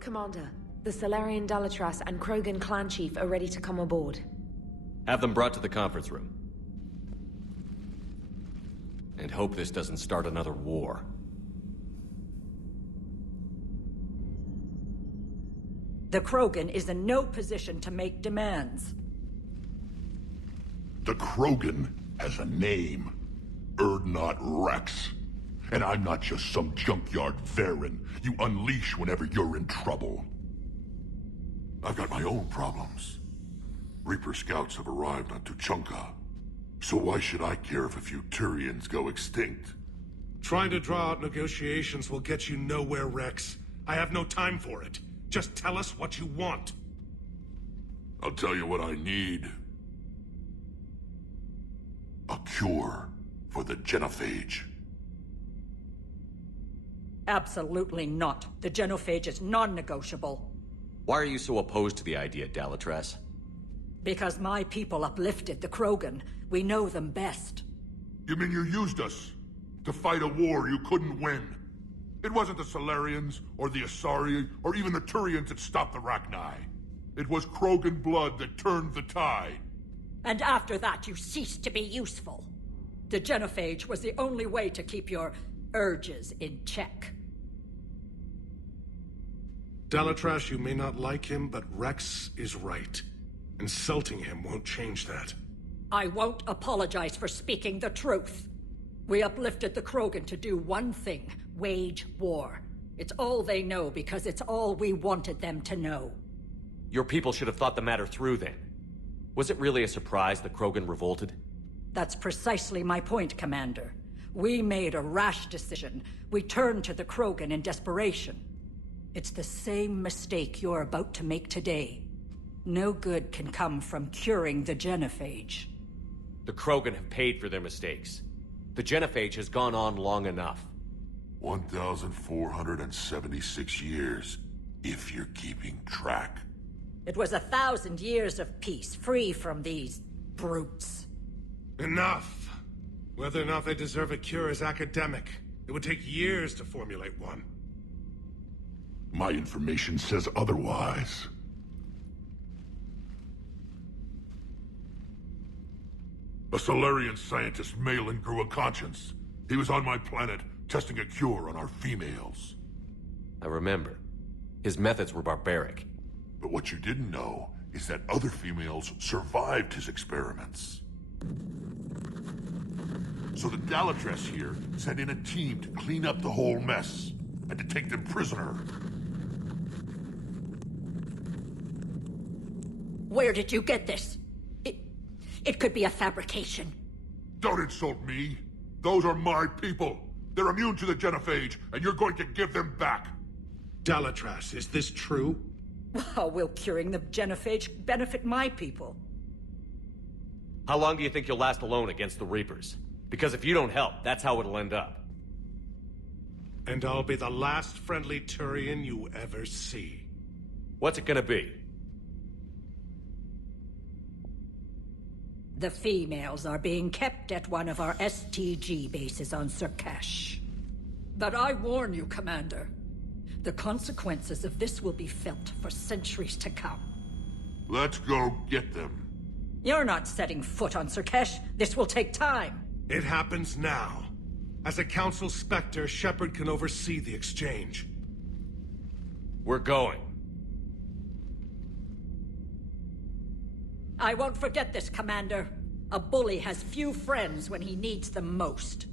Commander, the Salarian Dalatras and Krogan clan chief are ready to come aboard. Have them brought to the conference room. And hope this doesn't start another war. The Krogan is in no position to make demands. The Krogan has a name. Urdnot Rex. And I'm not just some junkyard Varen you unleash whenever you're in trouble. I've got my own problems. Reaper scouts have arrived on Tuchanka. So why should I care if a few Turians go extinct? Trying to draw out negotiations will get you nowhere, Rex. I have no time for it. Just tell us what you want. I'll tell you what I need. A cure for the genophage. Absolutely not. The genophage is non-negotiable. Why are you so opposed to the idea, Dalatras? Because my people uplifted the Krogan. We know them best. You mean you used us to fight a war you couldn't win? It wasn't the Salarians, or the Asari, or even the Turians that stopped the Rachni. It was Krogan blood that turned the tide. And after that, you ceased to be useful. The genophage was the only way to keep your urges in check. Dalatras, you may not like him, but Rex is right. Insulting him won't change that. I won't apologize for speaking the truth. We uplifted the Krogan to do one thing: wage war. It's all they know because it's all we wanted them to know. Your people should have thought the matter through then. Was it really a surprise the Krogan revolted? That's precisely my point, Commander. We made a rash decision. We turned to the Krogan in desperation. It's the same mistake you're about to make today. No good can come from curing the genophage. The Krogan have paid for their mistakes. The genophage has gone on long enough. 1,476 years, if you're keeping track. It was 1,000 years of peace, free from these brutes. Enough! Whether or not they deserve a cure is academic. It would take years to formulate one. My information says otherwise. A Salarian scientist, Malin, grew a conscience. He was on my planet, testing a cure on our females. I remember. His methods were barbaric. But what you didn't know is that other females survived his experiments. So the Dalatras here sent in a team to clean up the whole mess, and to take them prisoner. Where did you get this? It could be a fabrication. Don't insult me. Those are my people. They're immune to the genophage, and you're going to give them back. Dalatras, is this true? How will curing the genophage benefit my people? How long do you think you'll last alone against the Reapers? Because if you don't help, that's how it'll end up. And I'll be the last friendly Turian you ever see. What's it gonna be? The females are being kept at one of our STG bases on Sur'Kesh. But I warn you, Commander. The consequences of this will be felt for centuries to come. Let's go get them. You're not setting foot on Sur'Kesh. This will take time. It happens now. As a Council Spectre, Shepard can oversee the exchange. We're going. I won't forget this, Commander. A bully has few friends when he needs them most.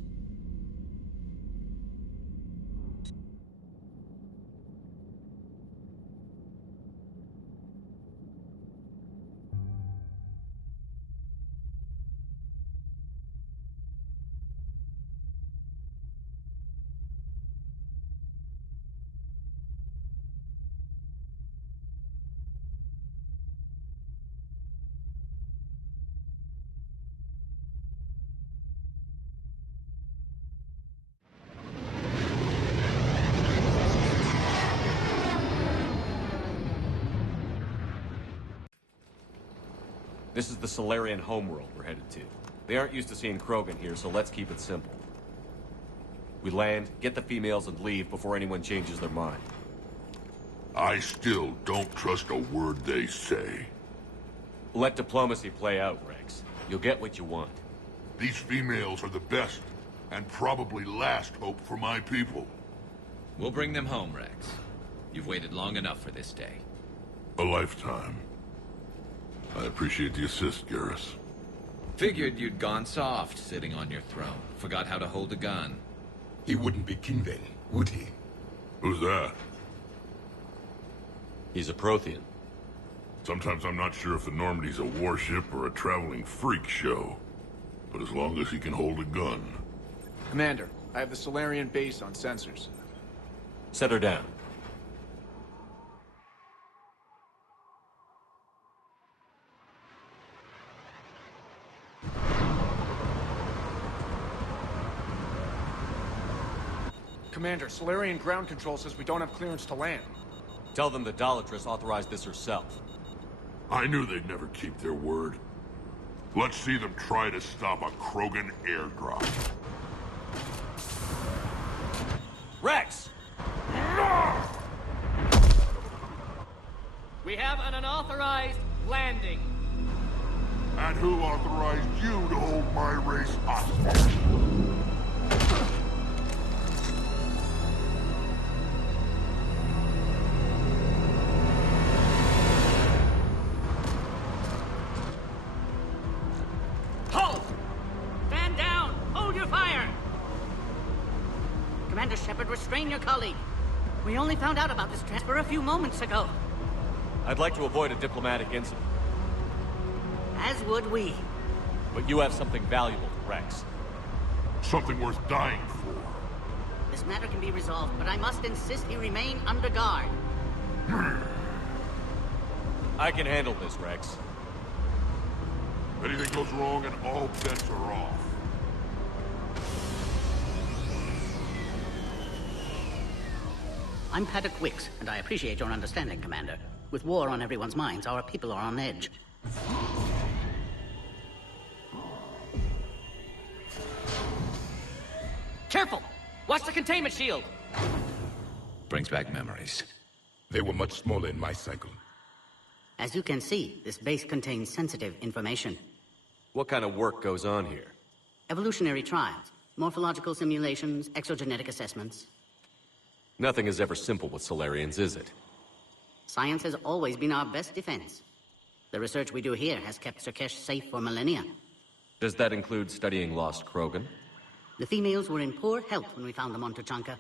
This is the Salarian homeworld we're headed to. They aren't used to seeing Krogan here, so let's keep it simple. We land, get the females, and leave before anyone changes their mind. I still don't trust a word they say. Let diplomacy play out, Rex. You'll get what you want. These females are the best, and probably last hope for my people. We'll bring them home, Rex. You've waited long enough for this day. A lifetime. I appreciate the assist, Garrus. Figured you'd gone soft, sitting on your throne. Forgot how to hold a gun. He wouldn't be king then, would he? Who's that? He's a Prothean. Sometimes I'm not sure if the Normandy's a warship or a traveling freak show. But as long as he can hold a gun. Commander, I have the Solarian base on sensors. Set her down. Commander, Solarian ground control says we don't have clearance to land. Tell them the Dalatrass authorized this herself. I knew they'd never keep their word. Let's see them try to stop a Krogan airdrop. Rex! We have an unauthorized landing. And who authorized you to hold my race hostage? Halt! Stand down! Hold your fire! Commander Shepard, restrain your colleague. We only found out about this transfer a few moments ago. I'd like to avoid a diplomatic incident. As would we. But you have something valuable, Rex. Something worth dying for. This matter can be resolved, but I must insist he remain under guard. I can handle this, Rex. If anything goes wrong and all bets are off. I'm Paddock Wicks, and I appreciate your understanding, Commander. With war on everyone's minds, our people are on edge. Careful! Watch the containment shield! Brings back memories. They were much smaller in my cycle. As you can see, this base contains sensitive information. What kind of work goes on here? Evolutionary trials, morphological simulations, exogenetic assessments. Nothing is ever simple with Solarians, is it? Science has always been our best defense. The research we do here has kept Sur'Kesh safe for millennia. Does that include studying lost Krogan? The females were in poor health when we found them on Tuchanka.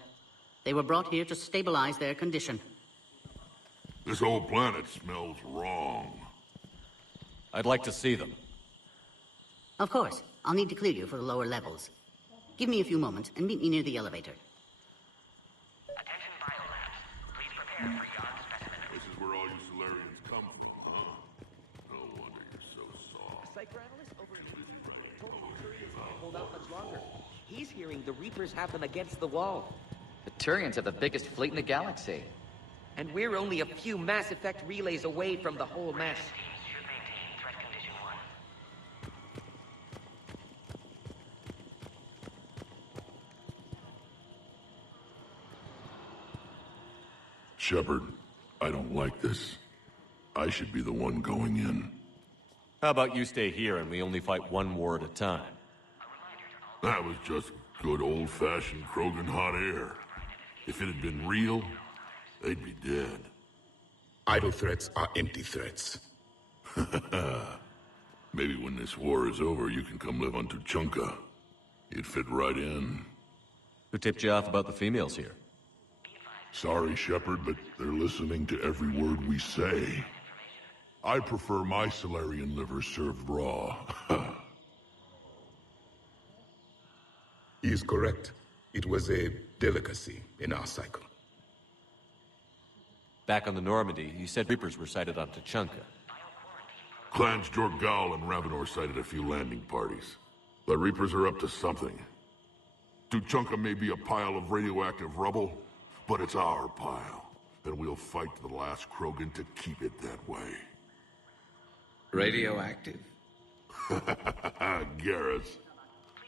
They were brought here to stabilize their condition. This whole planet smells wrong. I'd like to see them. Of course. I'll need to clear you for the lower levels. Give me a few moments and meet me near the elevator. Attention biolabs. Please prepare for yon specimen. This is where all you Solarians come from, huh? No wonder you're so soft. Psycho analyst over here told me Turians can't hold out much longer. He's hearing the Reapers have them against the wall. The Turians have the biggest fleet in the galaxy. And we're only a few Mass Effect relays away from the whole mess. Should maintain threat condition 1. Shepard, I don't like this. I should be the one going in. How about you stay here and we only fight one war at a time? That was just good old-fashioned Krogan hot air. If it had been real, they'd be dead. Idle threats are empty threats. Maybe when this war is over, you can come live on Tuchanka. You'd fit right in. Who tipped you off about the females here? Sorry, Shepard, but they're listening to every word we say. I prefer my Solarian liver served raw. He is correct. It was a delicacy in our cycle. Back on the Normandy, you said Reapers were sighted on Tuchanka. Clans Jorgal and Ravenor sighted a few landing parties. The Reapers are up to something. Tuchanka may be a pile of radioactive rubble, but it's our pile. And we'll fight to the last Krogan to keep it that way. Radioactive? Garrus.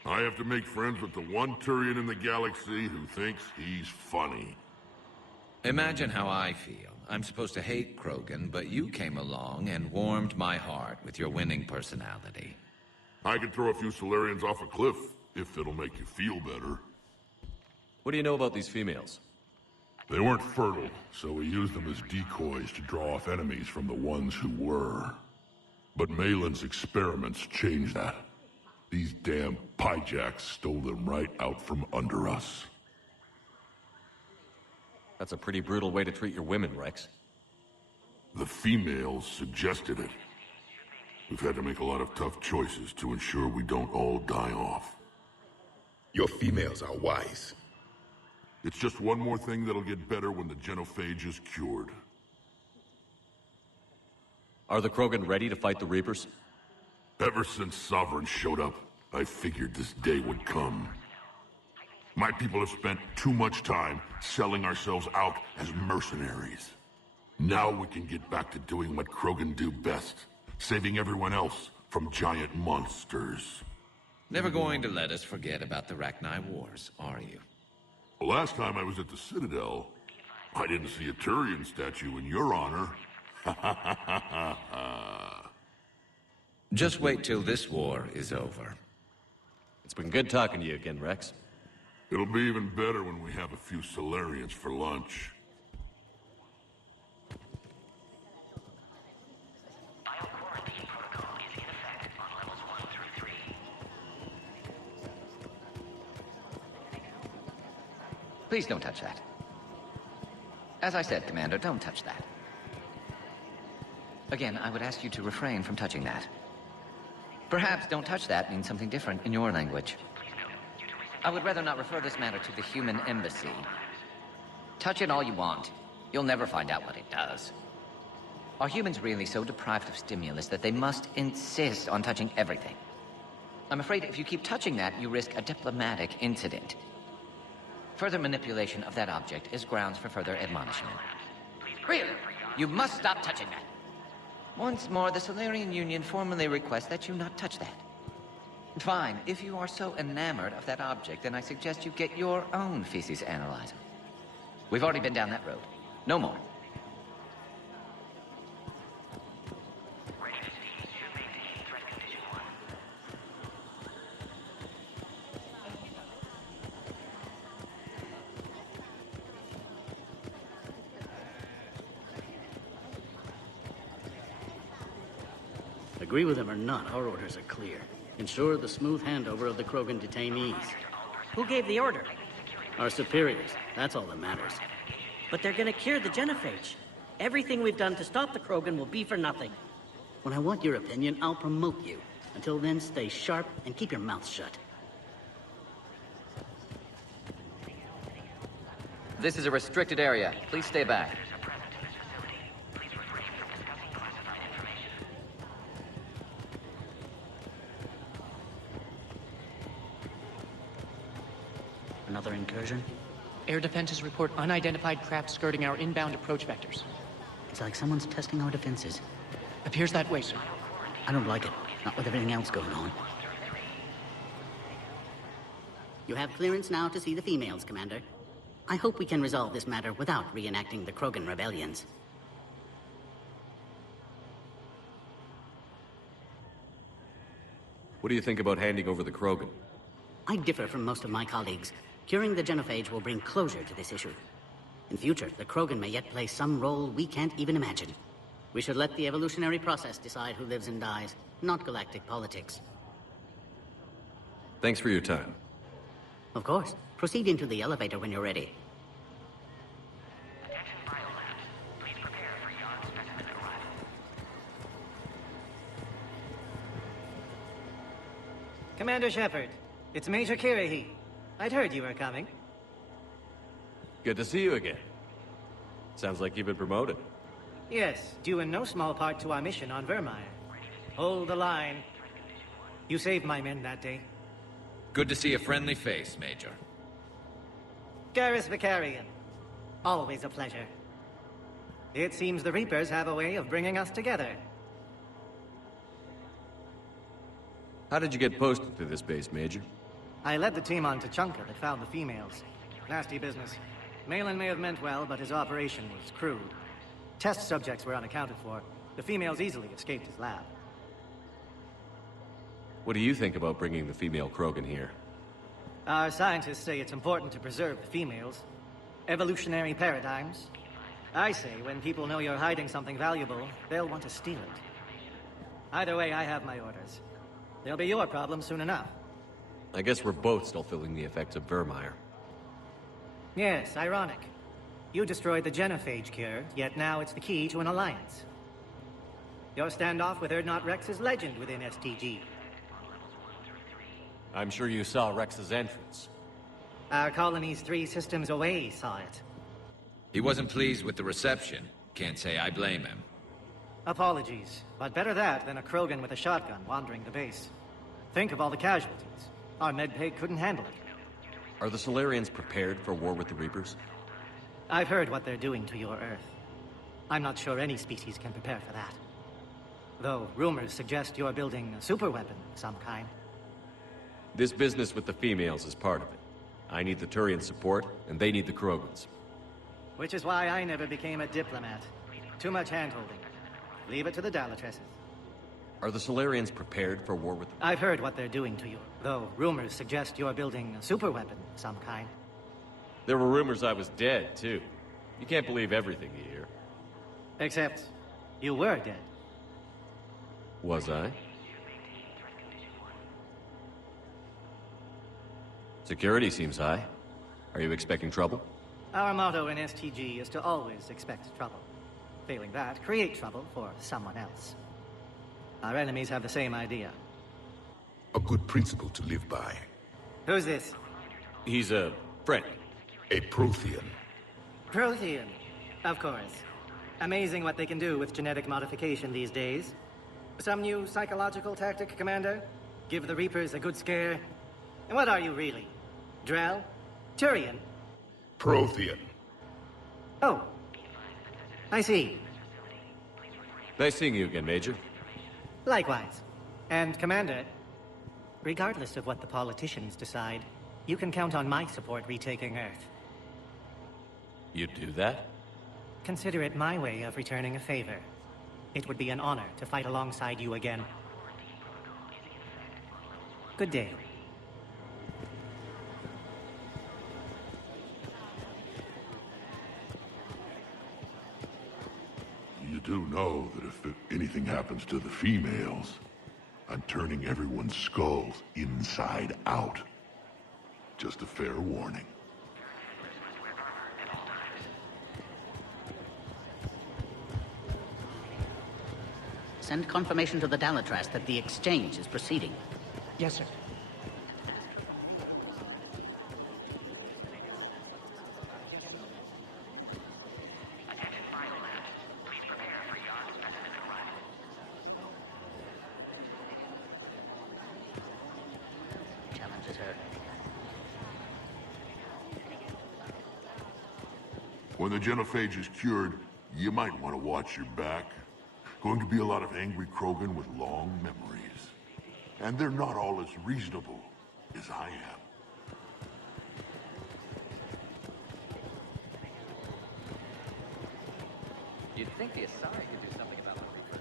I have to make friends with the one Turian in the galaxy who thinks he's funny. Imagine how I feel. I'm supposed to hate Krogan, but you came along and warmed my heart with your winning personality. I could throw a few Solarians off a cliff, if it'll make you feel better. What do you know about these females? They weren't fertile, so we used them as decoys to draw off enemies from the ones who were. But Malin's experiments changed that. These damn pyjacks stole them right out from under us. That's a pretty brutal way to treat your women, Rex. The females suggested it. We've had to make a lot of tough choices to ensure we don't all die off. Your females are wise. It's just one more thing that'll get better when the genophage is cured. Are the Krogan ready to fight the Reapers? Ever since Sovereign showed up, I figured this day would come. My people have spent too much time selling ourselves out as mercenaries. Now we can get back to doing what Krogan do best, saving everyone else from giant monsters. Never going to let us forget about the Rachni Wars, are you? Last time I was at the Citadel, I didn't see a Turian statue in your honor. Just wait till this war is over. It's been good talking to you again, Rex. It'll be even better when we have a few Solarians for lunch. Bioquarantine protocol is in effect on levels 1 through 3. Please don't touch that. As I said, Commander, don't touch that. Again, I would ask you to refrain from touching that. Perhaps "don't touch that" means something different in your language. I would rather not refer this matter to the human embassy. Touch it all you want. You'll never find out what it does. Are humans really so deprived of stimulus that they must insist on touching everything? I'm afraid if you keep touching that, you risk a diplomatic incident. Further manipulation of that object is grounds for further admonishment. Really? You must stop touching that. Once more, the Solarian Union formally requests that you not touch that. Fine. If you are so enamored of that object, then I suggest you get your own feces analyzer. We've already been down that road. No more. Agree with him or not, our orders are clear. Ensure the smooth handover of the Krogan detainees. Who gave the order? Our superiors. That's all that matters. But they're gonna cure the genophage. Everything we've done to stop the Krogan will be for nothing. When I want your opinion, I'll promote you. Until then, stay sharp and keep your mouth shut. This is a restricted area. Please stay back. Another incursion? Air defenses report unidentified craft skirting our inbound approach vectors. It's like someone's testing our defenses. Appears that way, sir. I don't like it. Not with everything else going on. You have clearance now to see the females, Commander. I hope we can resolve this matter without reenacting the Krogan rebellions. What do you think about handing over the Krogan? I differ from most of my colleagues. Curing the genophage will bring closure to this issue. In future, the Krogan may yet play some role we can't even imagine. We should let the evolutionary process decide who lives and dies, not galactic politics. Thanks for your time. Of course. Proceed into the elevator when you're ready. Attention biolabs. Please prepare for yon specimen arrival. Commander Shepard, it's Major Kirahi. I'd heard you were coming. Good to see you again. Sounds like you've been promoted. Yes, due in no small part to our mission on Vermeer. Hold the line. You saved my men that day. Good to see a friendly face, Major. Garrus Vicarian. Always a pleasure. It seems the Reapers have a way of bringing us together. How did you get posted to this base, Major? I led the team on Tuchanka that found the females. Nasty business. Malin may have meant well, but his operation was crude. Test subjects were unaccounted for. The females easily escaped his lab. What do you think about bringing the female Krogan here? Our scientists say it's important to preserve the females. Evolutionary paradigms. I say when people know you're hiding something valuable, they'll want to steal it. Either way, I have my orders. They'll be your problem soon enough. I guess we're both still feeling the effects of Vermeer. Yes, ironic. You destroyed the genophage cure, yet now it's the key to an alliance. Your standoff with Urdnot Rex is legend within STG. I'm sure you saw Rex's entrance. Our colony's 3 systems away saw it. He wasn't pleased with the reception. Can't say I blame him. Apologies, but better that than a Krogan with a shotgun wandering the base. Think of all the casualties. Our medbay couldn't handle it. Are the Solarians prepared for war with the Reapers? I've heard what they're doing to your Earth. I'm not sure any species can prepare for that. Though rumors suggest you're building a superweapon of some kind. This business with the females is part of it. I need the Turian support, and they need the Krogans. Which is why I never became a diplomat. Too much hand-holding. Leave it to the Dalatresses. Are the Solarians prepared for war with... I've heard what they're doing to you, though rumors suggest you're building a superweapon of some kind. There were rumors I was dead, too. You can't believe everything you hear. Except, you were dead. Was I? Security seems high. Are you expecting trouble? Our motto in STG is to always expect trouble. Failing that, create trouble for someone else. Our enemies have the same idea. A good principle to live by. Who's this? He's a friend. A Prothean. Prothean, of course. Amazing what they can do with genetic modification these days. Some new psychological tactic, Commander? Give the Reapers a good scare? And what are you really? Drell? Turian? Prothean. Oh. I see. Nice seeing you again, Major. Likewise. And, Commander, regardless of what the politicians decide, you can count on my support retaking Earth. You'd do that? Consider it my way of returning a favor. It would be an honor to fight alongside you again. Good day. You do know that if anything happens to the females, I'm turning everyone's skulls inside out. Just a fair warning. Send confirmation to the Dalatras that the exchange is proceeding. Yes, sir. Challenges her. When the genophage is cured, you might want to watch your back. Going to be a lot of angry Krogan with long memories. And they're not all as reasonable as I am. You'd think the Asari could do something about my Reapers.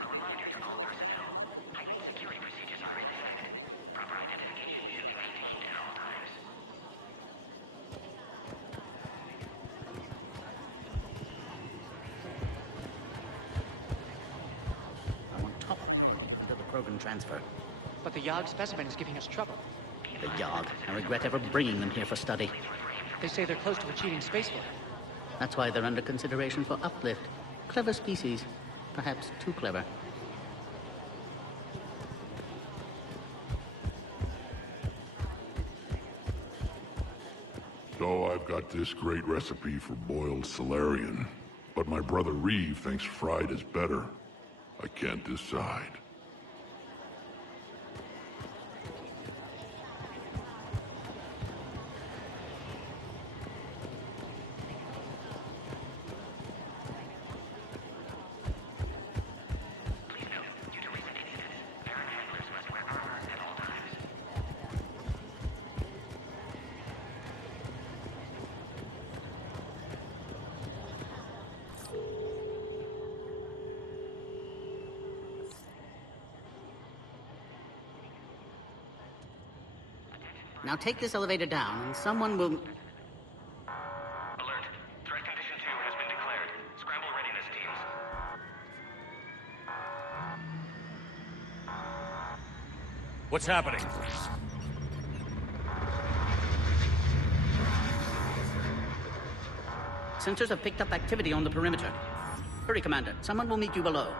A reminder to all personnel. Heightened security procedures are in effect. Proper identification should be maintained at all times. I'm on top until the Krogan transfer. But the Yogg specimen is giving us trouble. The Yogg. I regret ever bringing them here for study. They say they're close to achieving spaceflight. That's why they're under consideration for uplift. Clever species. Perhaps too clever. So I've got this great recipe for boiled Solarian. But my brother Reeve thinks fried is better. I can't decide. Please note, due to recent incidents, Baron handlers must wear armor Now take this elevator down, and someone will... Alert. Threat condition 2 has been declared. Scramble readiness teams. What's happening? Sensors have picked up activity on the perimeter. Hurry, Commander. Someone will meet you below.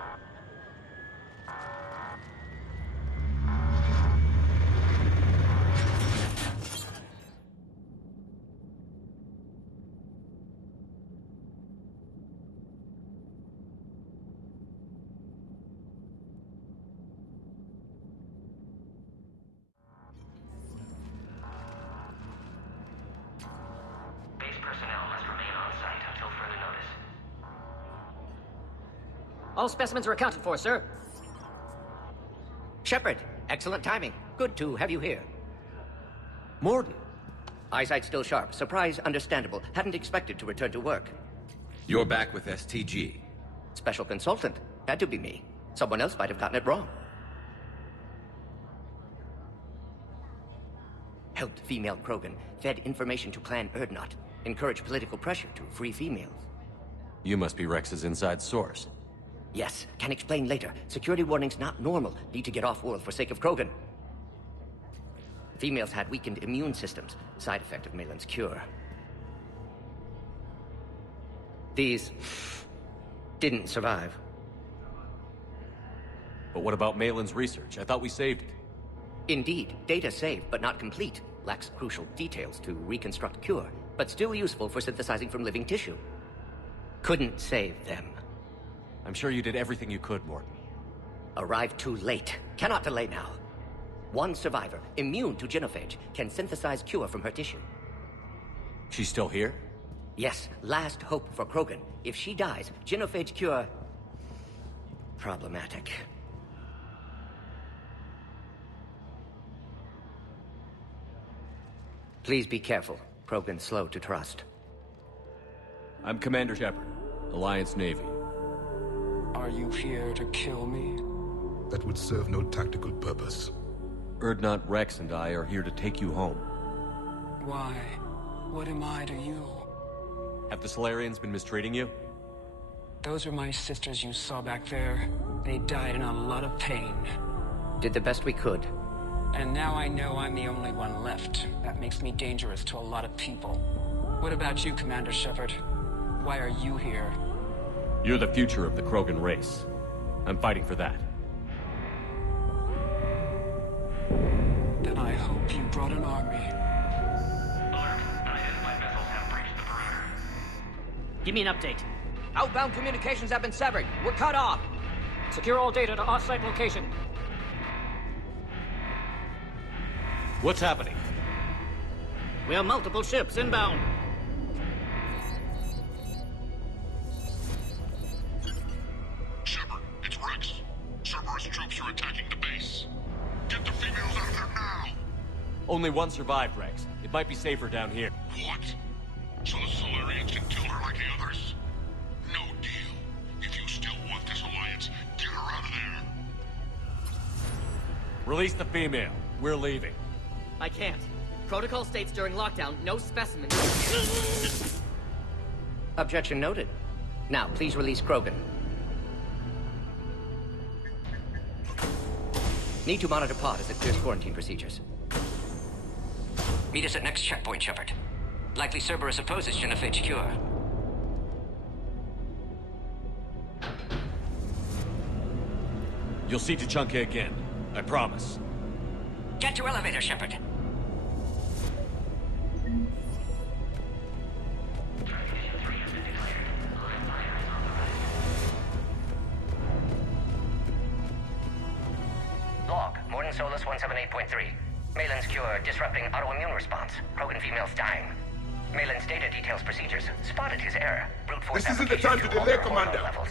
All specimens are accounted for, sir. Shepard, excellent timing. Good to have you here. Morden. Eyesight still sharp. Surprise understandable. Hadn't expected to return to work. You're back with STG. Special consultant. Had to be me. Someone else might have gotten it wrong. Helped female Krogan. Fed information to Clan Dreadnought. Encouraged political pressure to free females. You must be Rex's inside source. Yes, can explain later. Security warnings not normal. Need to get off-world for sake of Krogan. Females had weakened immune systems. Side effect of Malin's cure. These... didn't survive. But what about Malin's research? I thought we saved it. Indeed. Data saved, but not complete. Lacks crucial details to reconstruct cure, but still useful for synthesizing from living tissue. Couldn't save them. I'm sure you did everything you could, Morden. Arrived too late. Cannot delay now. One survivor, immune to genophage, can synthesize cure from her tissue. She's still here? Yes, last hope for Krogan. If she dies, genophage cure... problematic. Please be careful. Krogan slow to trust. I'm Commander Shepard, Alliance Navy. Are you here to kill me? That would serve no tactical purpose. Dreadnought Rex and I are here to take you home. Why? What am I to you? Have the Salarians been mistreating you? Those are my sisters you saw back there. They died in a lot of pain. Did the best we could. And now I know I'm the only one left. That makes me dangerous to a lot of people. What about you, Commander Shepard? Why are you here? You're the future of the Krogan race. I'm fighting for that. Then I hope you brought an army. Alert. Unidentified vessels have breached the perimeter. Give me an update. Outbound communications have been severed. We're cut off. Secure all data to off-site location. What's happening? We have multiple ships inbound. Shepard, it's Rex. Cerberus troops are attacking the base. Get the females out of there now! Only one survived, Rex. It might be safer down here. What? So the Salarians can kill her like the others? No deal. If you still want this alliance, get her out of there. Release the female. We're leaving. I can't. Protocol states during lockdown, no specimens. Objection noted. Now, please release Krogan. Need to monitor pod as it clears quarantine procedures. Meet us at next checkpoint, Shepard. Likely Cerberus opposes genophage cure. You'll see Tuchanka again. I promise. Get to elevator, Shepard. Log, Morden Solus 178.3. Malin's cure, disrupting autoimmune response. Krogan females dying. Malin's data details procedures. Spotted his error. Brute force This isn't the time to application delay, alter hormone Commander. levels.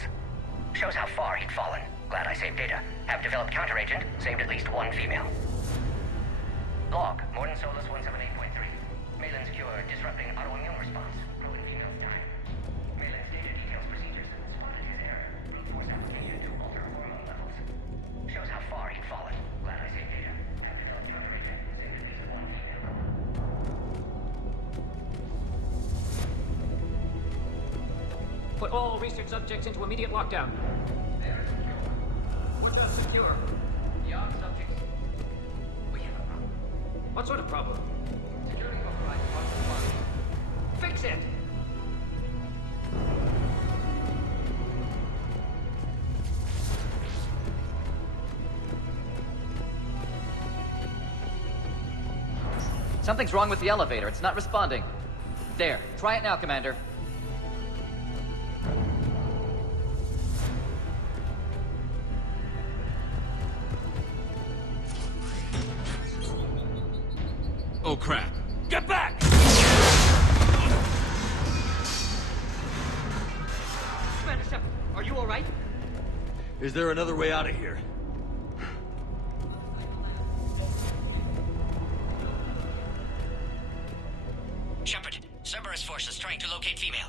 Shows how far he'd fallen. Glad I saved data. Have developed counteragent. Saved at least one female. Log, Morden Solus 178.3. Malin's cure, disrupting autoimmune response. Krogan females dying. Malin's data details procedures. Spotted his error. Brute force application to alter hormone levels. Shows how far he'd fallen. Glad I saved data. Have developed counteragent. Saved at least one female. put all research subjects into immediate lockdown. Watch out, secure. Beyond subjects. We have a problem. What sort of problem? Security override on the Fix it! Something's wrong with the elevator. It's not responding. There. Try it now, Commander. Oh, crap. Get back! Commander Shepard, are you all right? Is there another way out of here? Shepard, Cerberus forces trying to locate female.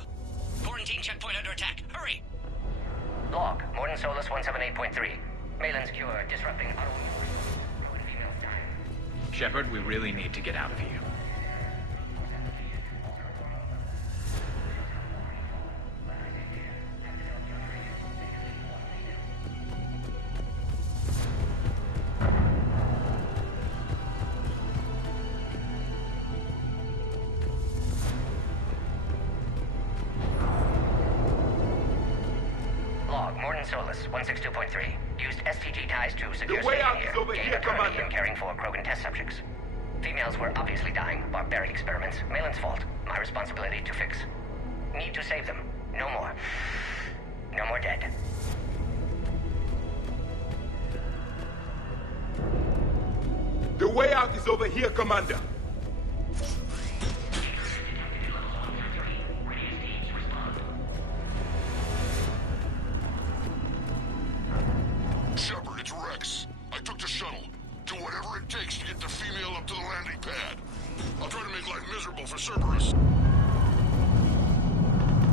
Quarantine checkpoint under attack. Hurry! Log, Morden Solus 178.3. Malin's cure, disrupting autoimmune. Female dying. Shepard, we really need to get out of here. Solus 162.3. Used STG ties to secure The way out here. is over here, Commander. Commander. Caring for Krogan test subjects. Females were obviously dying. Barbaric experiments. Malin's fault. My responsibility to fix. Need to save them. No more. No more dead. The way out is over here, Commander. Shepard, it's Rex. I took the shuttle. Do whatever it takes to get the female up to the landing pad. I'll try to make life miserable for Cerberus.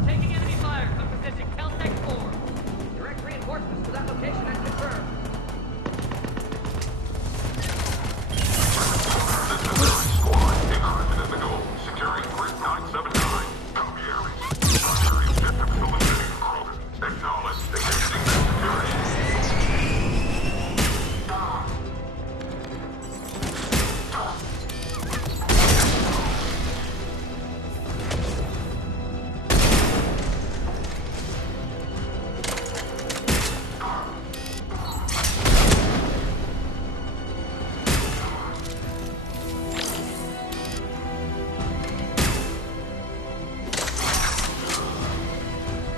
Taking enemy fire from position Caltech 4. Direct reinforcements to that location and confirmed. Squad, increment in the goal. Securing grid 979. Copy areas. Primary objective is eliminating Krogan. Acknowledge extending security.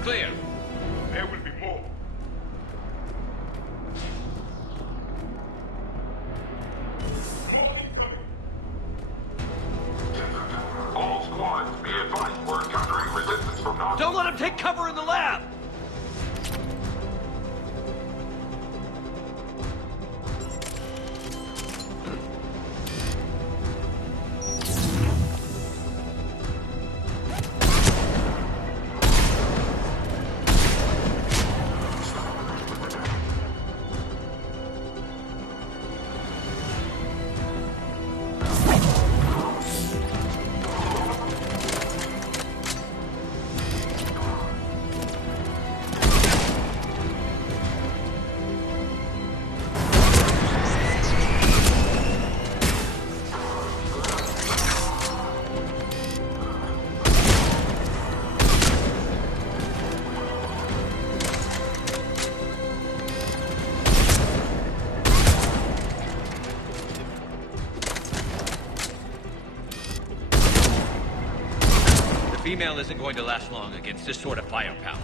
Clear. There will be more. All squads, be advised we're encountering resistance from non- Don't let him take cover in the lab! Female isn't going to last long against this sort of firepower.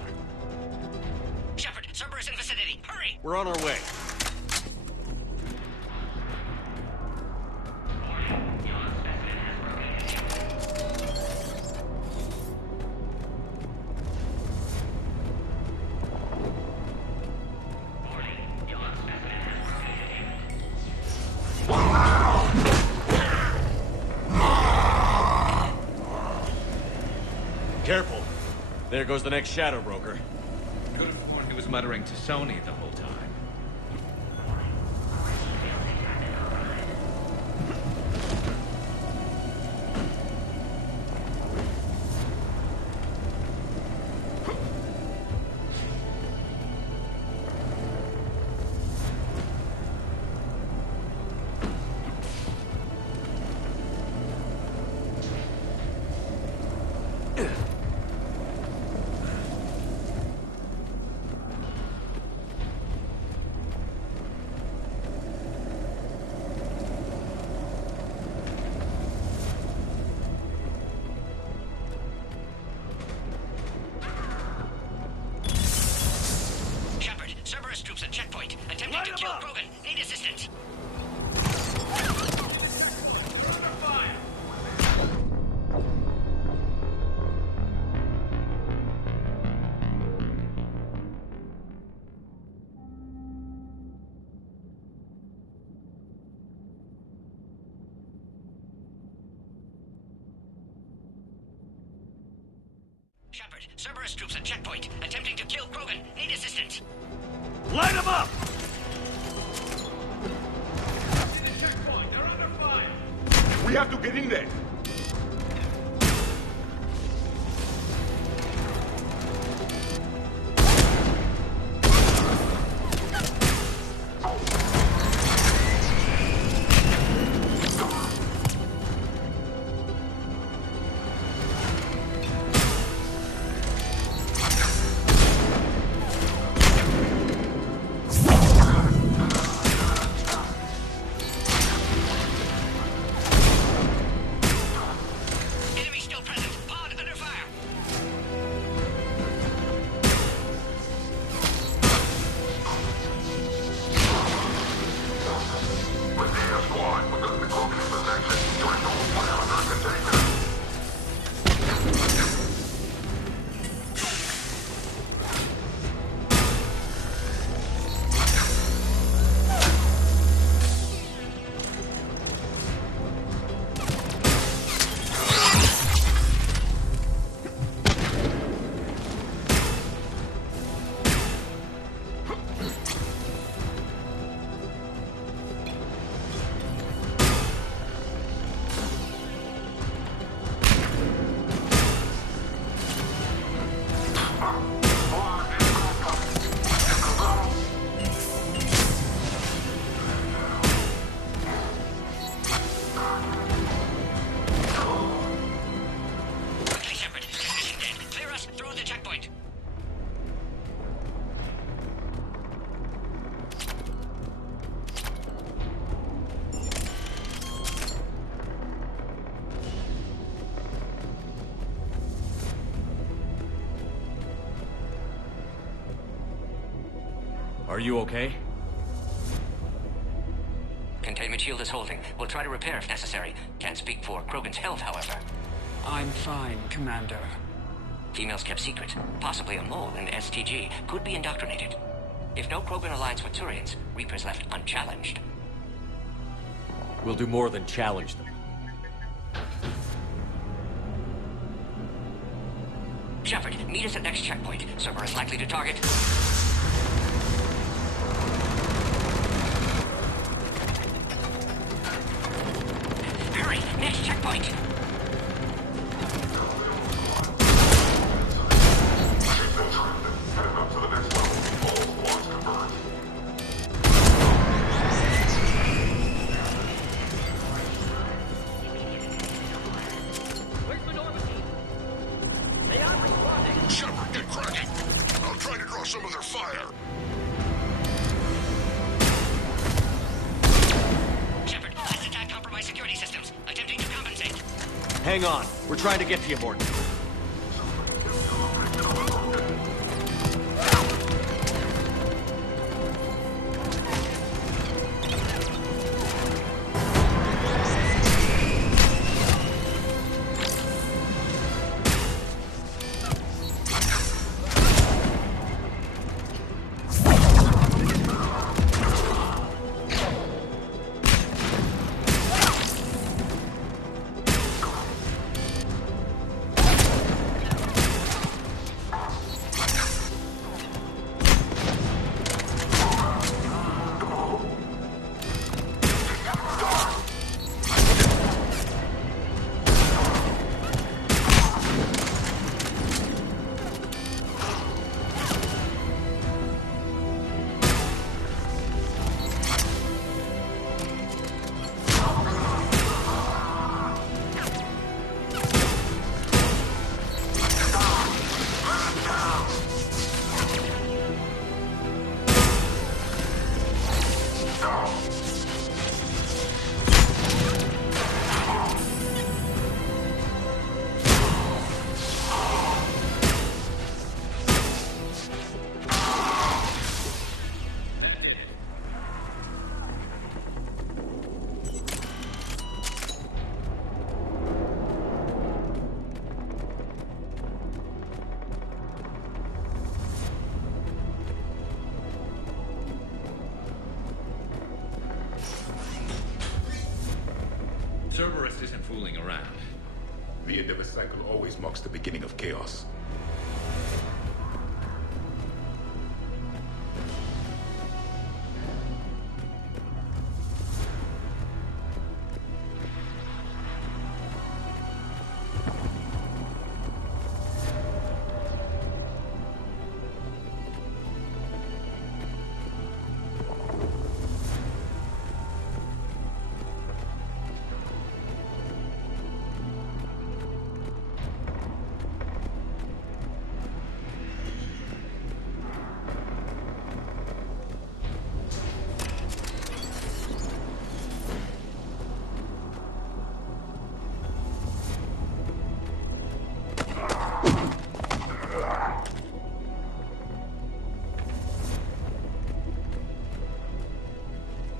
Shepard, Cerberus in vicinity. Hurry! We're on our way. Careful. There goes the next Shadow Broker. Could have sworn he was muttering to Sony the whole time. Shepard, Cerberus troops at checkpoint, attempting to kill Krogan. Need assistance. Light him up! We have to get in there. Are you okay? Containment shield is holding. We'll try to repair if necessary. Can't speak for Krogan's health, however. I'm fine, Commander. Females kept secret. Possibly a mole in the STG. Could be indoctrinated. If no Krogan aligns with Turians, Reapers left unchallenged. We'll do more than challenge them. Shepard, meet us at next checkpoint. Cerberus likely to target. Hurry! Next checkpoint! Where's the Normandy? They are responding. Shepard, get cracking. I'll try to draw some of their fire. Shepard, let's attack compromised security systems. Attempting to compensate. Hang on. We're trying to get to you, Morton. Cerberus isn't fooling around. The end of a cycle always marks the beginning of chaos.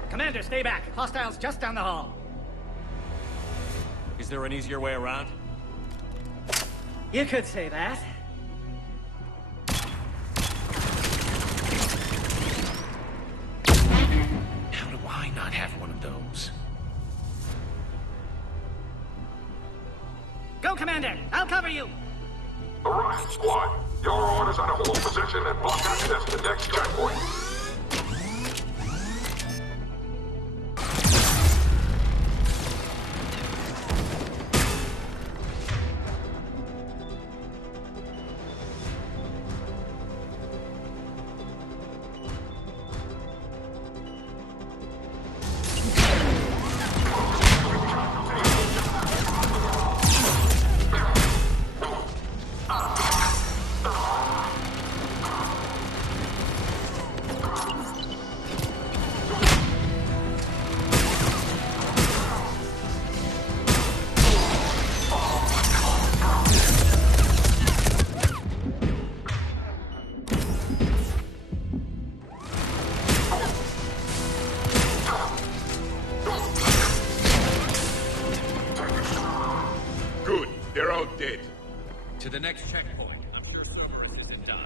Commander, stay back. Hostiles just down the hall. Is there an easier way around? You could say that. How do I not have one of those? Go, Commander! I'll cover you! Alright, squad. Your orders are to hold position and block access to the next checkpoint. To the next checkpoint. I'm sure Cerberus isn't done.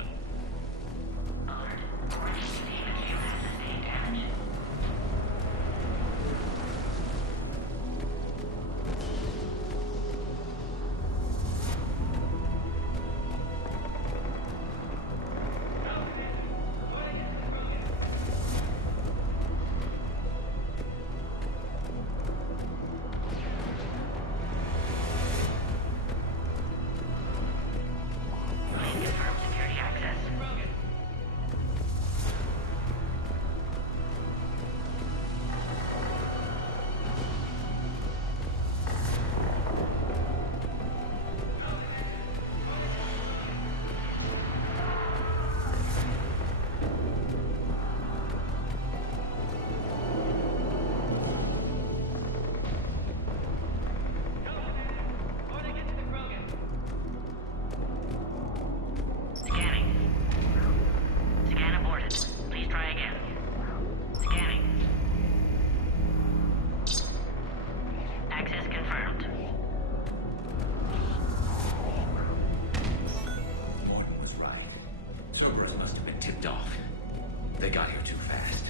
They got here too fast.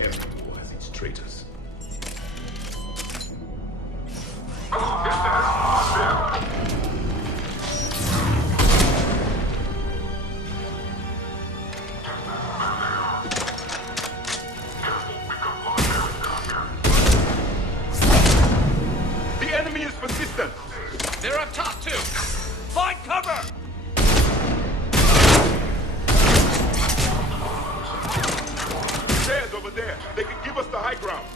Every war has its traitors. The enemy is persistent. They're up top too. Find cover. Stairs over there. They can give us the high ground.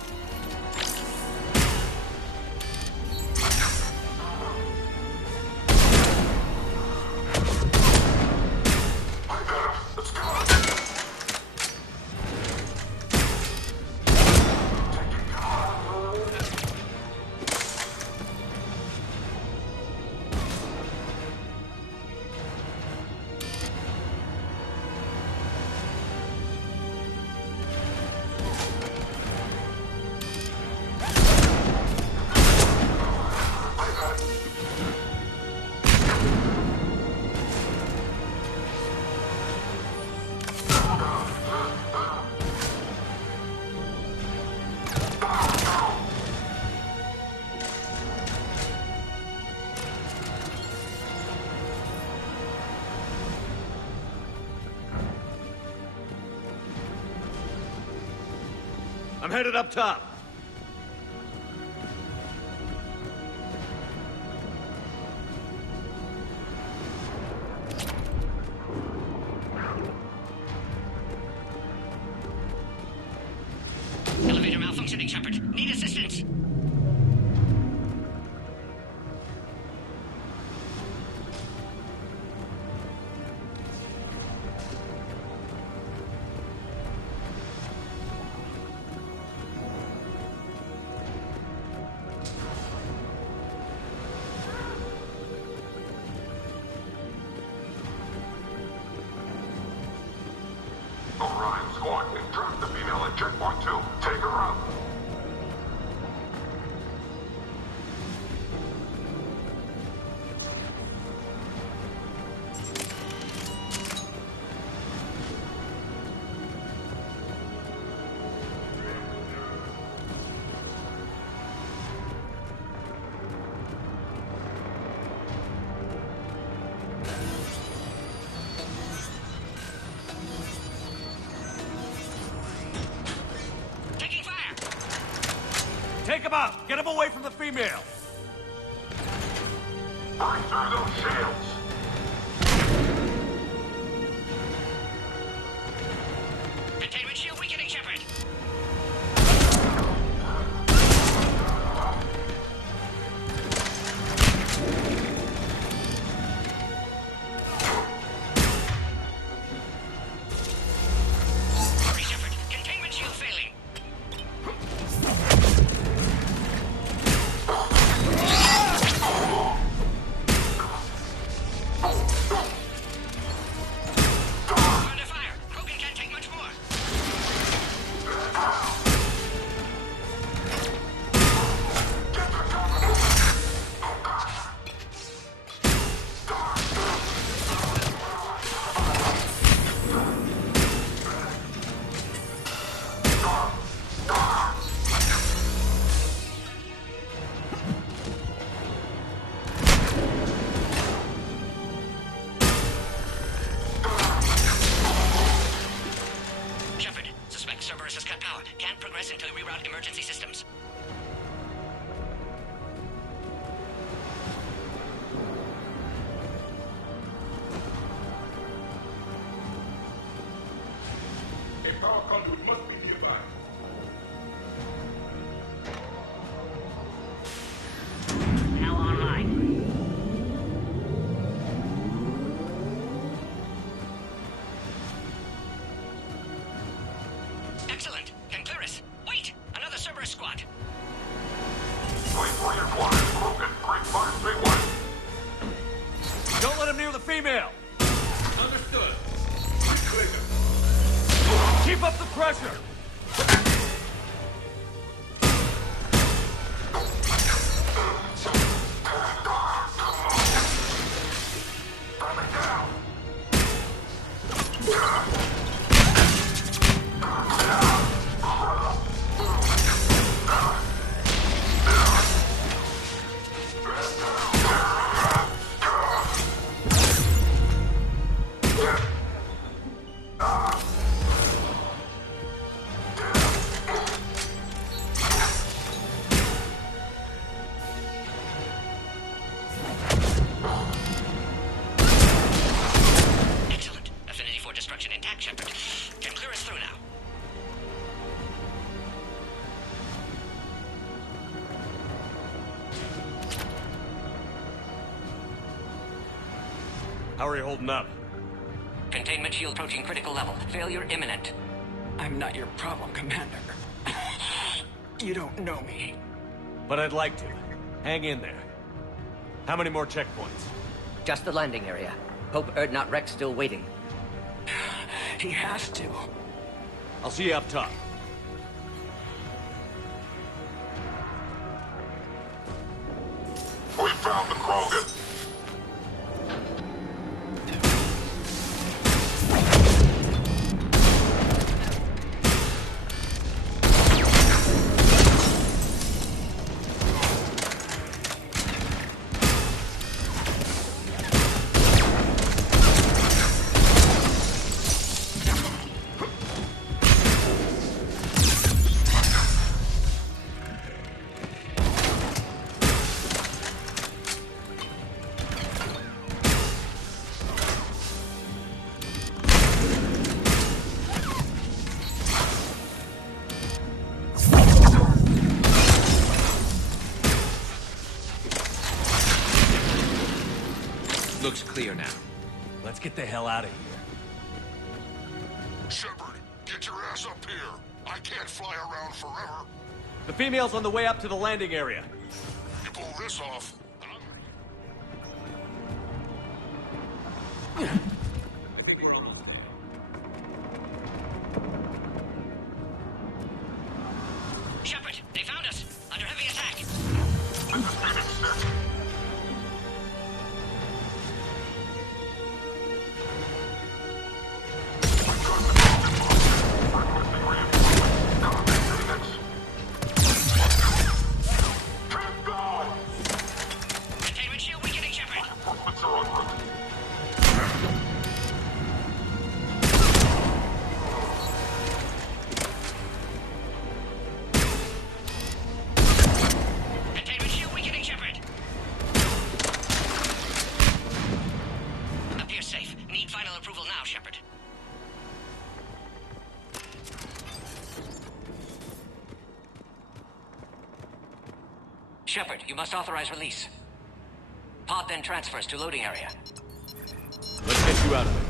I'm headed up top. Elevator malfunctioning, Shepard. Need assistance. Orion squad, they've trapped the female at checkpoint 2. Take her out. Take him out! Get him away from the female! Break through those shields! Containment shield weakening, Shepard. Hurry, Shepard. Containment shield failing. Cerberus has cut power. Can't progress until we reroute emergency systems. A power conduit must be nearby. Now online. Excellent. Can clear us. Wait! Another Cerberus squad. Fleet 3 and 1 is broken. Break 5, big one. Don't let him near the female! Understood. Keep up the pressure! How are you holding up? Containment shield approaching critical level. Failure imminent. I'm not your problem, Commander. You don't know me. But I'd like to. Hang in there. How many more checkpoints? Just the landing area. Hope Dreadnought Rex still waiting. He has to. I'll see you up top. We found the Krogan. Looks clear now. Let's get the hell out of here. Shepard, get your ass up here. I can't fly around forever. The female's on the way up to the landing area. You pull this off, Shepard, they found us! Under heavy attack! Containment shield weakening, Shepard! Containment shield weakening, Shepard! Appears safe. Need final approval now, Shepard. Shepard, you must authorize release. Pod then transfers to loading area. Let's get you out of there.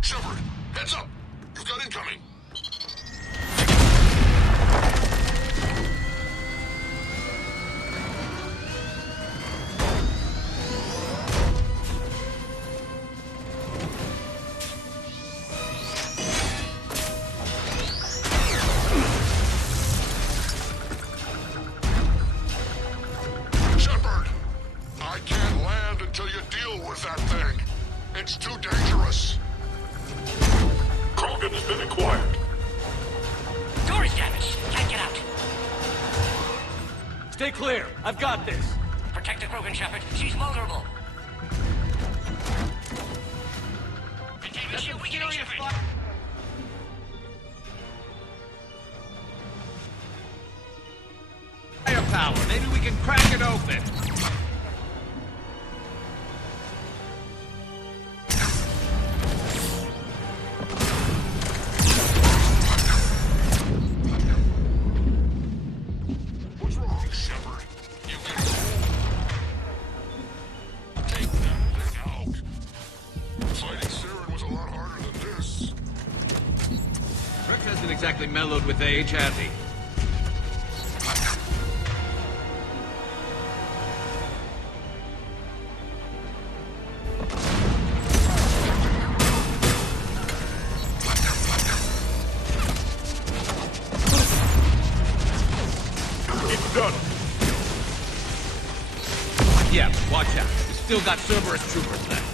Shepard, heads up! You've got incoming! Shepard! I can't land until you deal with that thing. It's too dangerous. Krogan has been acquired. Door is damaged. Can't get out. Stay clear. I've got this. Protect the Krogan, Shepard. She's vulnerable. Containment shield weakening, Shepard. Firepower. Maybe we can crack it open. What's wrong, Shepard? You can take that thing out. Fighting Saren was a lot harder than this. Rex hasn't exactly mellowed with age, has he? It's done. Yeah, watch out. We still got Cerberus troopers left.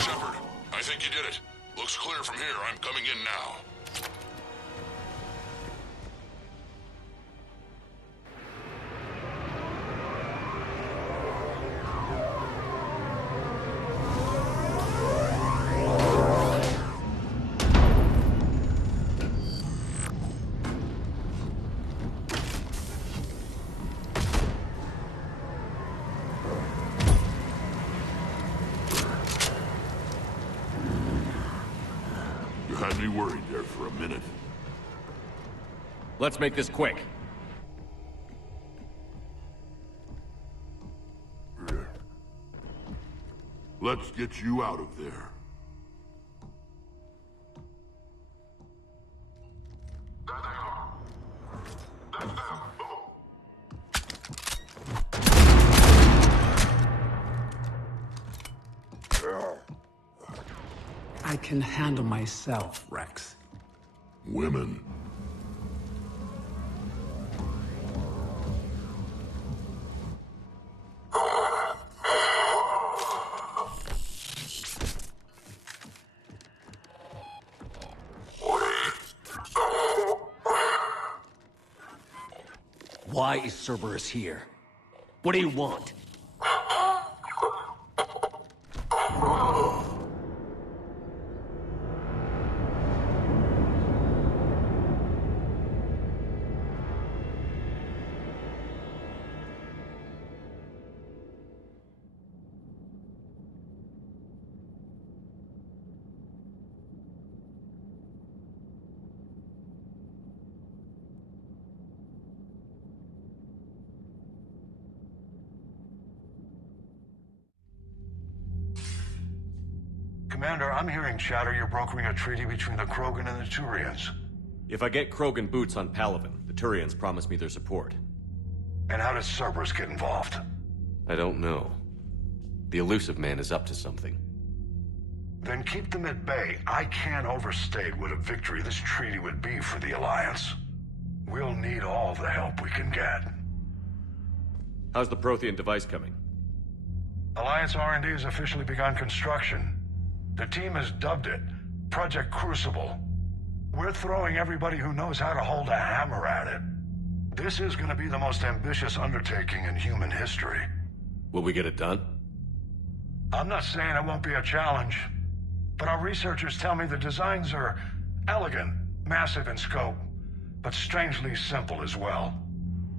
Shepard, I think you did it. Looks clear from here. I'm coming in now. You had me worried there for a minute. Let's make this quick. Let's get you out of there. I can handle myself, Rex. Women. Why is Cerberus here? What do you want? Commander, I'm hearing chatter you're brokering a treaty between the Krogan and the Turians. If I get Krogan boots on Palaven, the Turians promise me their support. And how does Cerberus get involved? I don't know. The elusive man is up to something. Then keep them at bay. I can't overstate what a victory this treaty would be for the Alliance. We'll need all the help we can get. How's the Prothean device coming? Alliance R&D has officially begun construction. The team has dubbed it Project Crucible. We're throwing everybody who knows how to hold a hammer at it. This is going to be the most ambitious undertaking in human history. Will we get it done? I'm not saying it won't be a challenge, but our researchers tell me the designs are elegant, massive in scope, but strangely simple as well.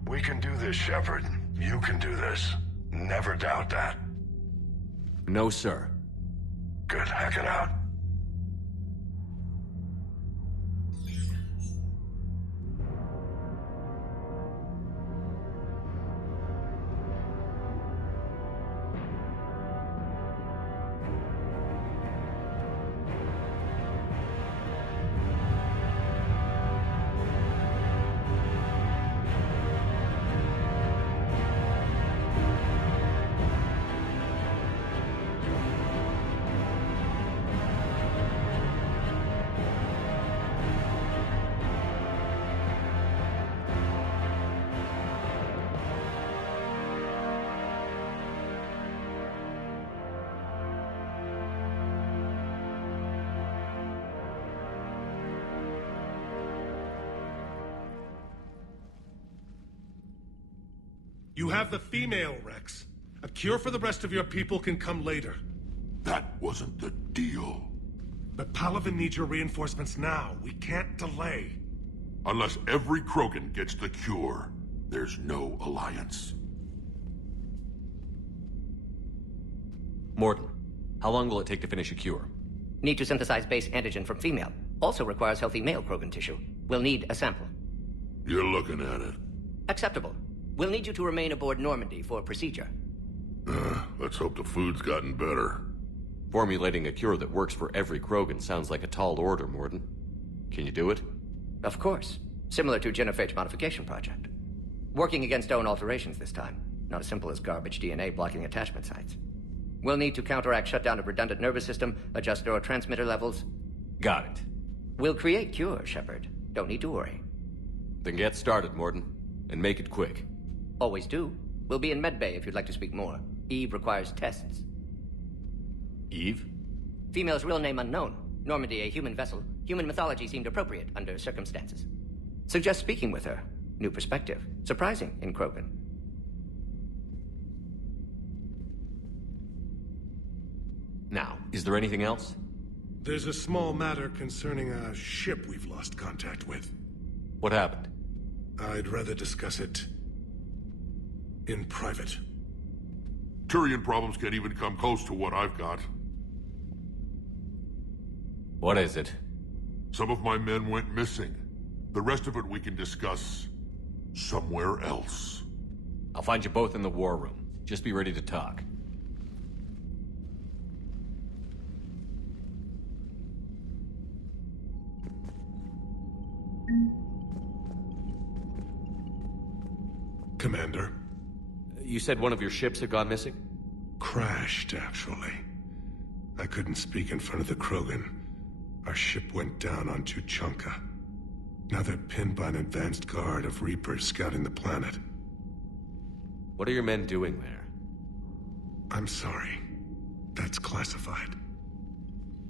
We can do this, Shepard. You can do this. Never doubt that. No, sir. Good, hack it out. You have the female, Rex. A cure for the rest of your people can come later. That wasn't the deal. But Palaven needs your reinforcements now. We can't delay. Unless every Krogan gets the cure, there's no alliance. Mordin, how long will it take to finish a cure? Need to synthesize base antigen from female. Also requires healthy male Krogan tissue. We'll need a sample. You're looking at it. Acceptable. We'll need you to remain aboard Normandy for procedure. Let's hope the food's gotten better. Formulating a cure that works for every Krogan sounds like a tall order, Mordin. Can you do it? Of course. Similar to Genophage modification project. Working against own alterations this time. Not as simple as garbage DNA blocking attachment sites. We'll need to counteract shutdown of redundant nervous system, adjust neurotransmitter levels. Got it. We'll create cure, Shepard. Don't need to worry. Then get started, Mordin. And make it quick. Always do. We'll be in medbay if you'd like to speak more. Eve requires tests. Eve? Female's real name unknown. Normandy, a human vessel. Human mythology seemed appropriate under circumstances. Suggest speaking with her. New perspective. Surprising in Krogan. Now, is there anything else? There's a small matter concerning a ship we've lost contact with. What happened? I'd rather discuss it in private. Turian problems can't even come close to what I've got. What is it? Some of my men went missing. The rest of it we can discuss somewhere else. I'll find you both in the war room. Just be ready to talk. Commander? You said one of your ships had gone missing? Crashed, actually. I couldn't speak in front of the Krogan. Our ship went down on Tuchanka. Now they're pinned by an advanced guard of Reapers scouting the planet. What are your men doing there? I'm sorry. That's classified.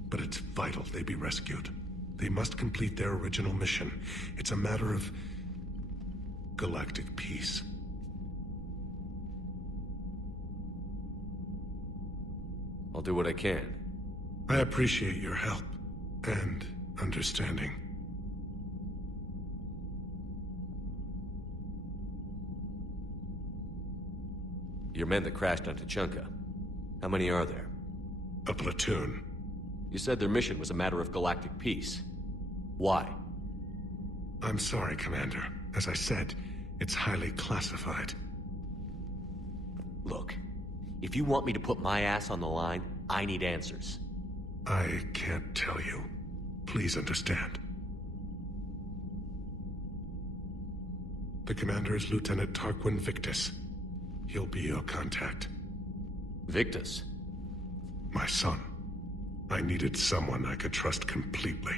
But it's vital they be rescued. They must complete their original mission. It's a matter of galactic peace. I'll do what I can. I appreciate your help and understanding. Your men that crashed on Tuchanka. How many are there? A platoon. You said their mission was a matter of galactic peace. Why? I'm sorry, Commander. As I said, it's highly classified. Look, if you want me to put my ass on the line, I need answers. I can't tell you. Please understand. The commander is Lieutenant Tarquin Victus. He'll be your contact. Victus? My son. I needed someone I could trust completely.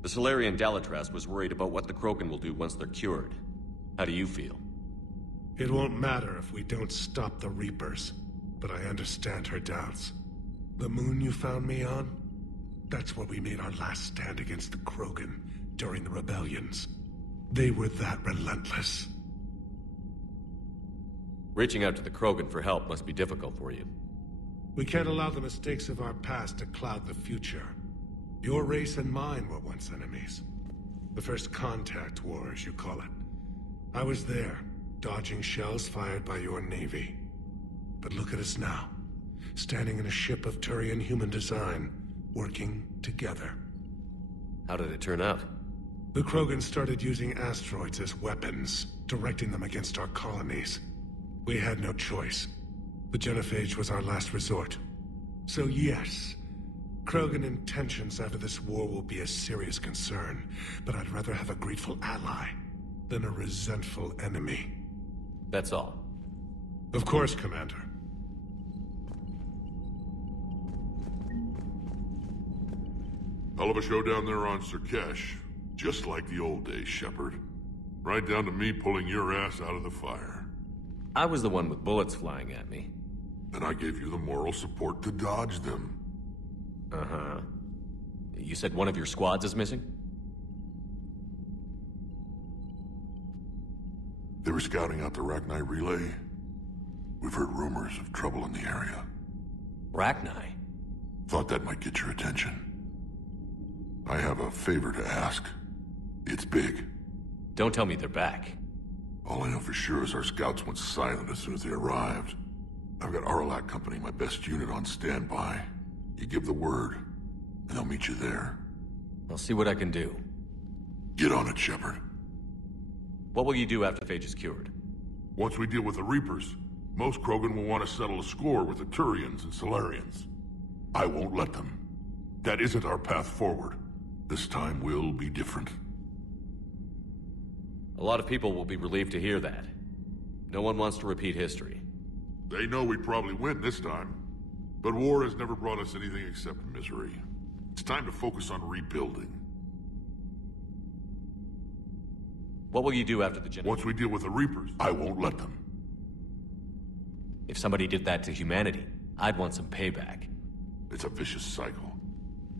The Solarian Dalatras was worried about what the Krogan will do once they're cured. How do you feel? It won't matter if we don't stop the Reapers, but I understand her doubts. The moon you found me on? That's where we made our last stand against the Krogan during the rebellions. They were that relentless. Reaching out to the Krogan for help must be difficult for you. We can't allow the mistakes of our past to cloud the future. Your race and mine were once enemies. The first contact war, as you call it. I was there, dodging shells fired by your navy. But look at us now, standing in a ship of Turian human design, working together. How did it turn out? The Krogan started using asteroids as weapons, directing them against our colonies. We had no choice. The genophage was our last resort. So yes, Krogan intentions after this war will be a serious concern, but I'd rather have a grateful ally than a resentful enemy. That's all. Of course, Commander. Hell of a show down there on Sur'Kesh. Just like the old days, Shepard. Right down to me pulling your ass out of the fire. I was the one with bullets flying at me. And I gave you the moral support to dodge them. Uh-huh. You said one of your squads is missing? They were scouting out the Rachni relay. We've heard rumors of trouble in the area. Rachni? Thought that might get your attention. I have a favor to ask. It's big. Don't tell me they're back. All I know for sure is our scouts went silent as soon as they arrived. I've got Ardat Company, my best unit, on standby. You give the word, and they'll meet you there. I'll see what I can do. Get on it, Shepard. What will you do after Phage is cured? Once we deal with the Reapers, most Krogan will want to settle a score with the Turians and Solarians. I won't let them. That isn't our path forward. This time will be different. A lot of people will be relieved to hear that. No one wants to repeat history. They know we'd probably win this time. But war has never brought us anything except misery. It's time to focus on rebuilding. What will you do after the genophage? Once we deal with the Reapers, I won't let them. If somebody did that to humanity, I'd want some payback. It's a vicious cycle.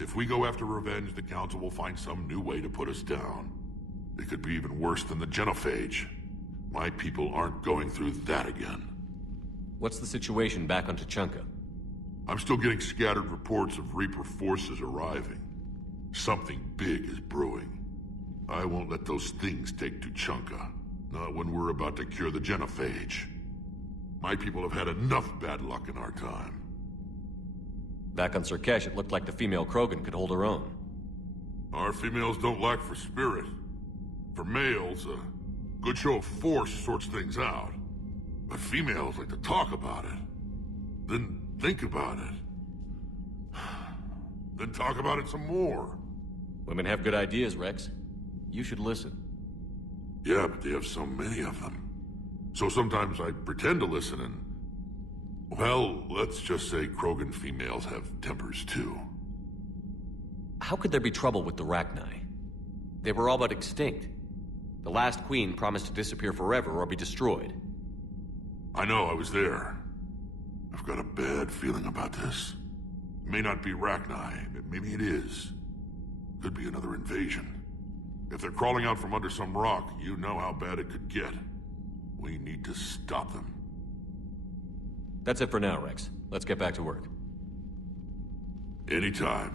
If we go after revenge, the Council will find some new way to put us down. It could be even worse than the genophage. My people aren't going through that again. What's the situation back on Tuchanka? I'm still getting scattered reports of Reaper forces arriving. Something big is brewing. I won't let those things take Tuchanka. Not when we're about to cure the genophage. My people have had enough bad luck in our time. Back on Sur'Kesh, it looked like the female Krogan could hold her own. Our females don't lack for spirit. For males, a good show of force sorts things out. But females like to talk about it. Then think about it. Then talk about it some more. Women have good ideas, Rex. You should listen. Yeah, but they have so many of them. So sometimes I pretend to listen and Well, let's just say Krogan females have tempers too. How could there be trouble with the Rachni? They were all but extinct. The last queen promised to disappear forever or be destroyed. I know, I was there. I've got a bad feeling about this. It may not be Rachni, but maybe it is. Could be another invasion. If they're crawling out from under some rock, you know how bad it could get. We need to stop them. That's it for now, Rex. Let's get back to work. Anytime.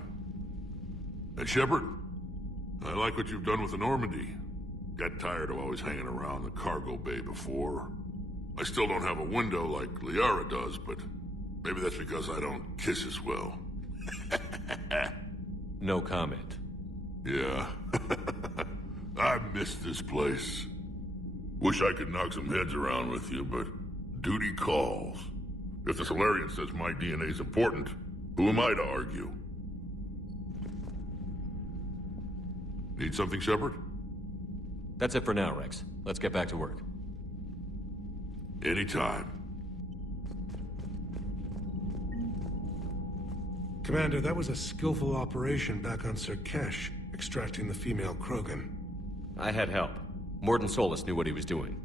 And Shepard, I like what you've done with the Normandy. Got tired of always hanging around the cargo bay before. I still don't have a window like Liara does, but maybe that's because I don't kiss as well. No comment. Yeah. I miss this place. Wish I could knock some heads around with you, but duty calls. If the Solarian says my DNA's important, who am I to argue? Need something, Shepard? That's it for now, Rex. Let's get back to work. Anytime. Commander, that was a skillful operation back on Sur'Kesh, extracting the female Krogan. I had help. Morden Solus knew what he was doing.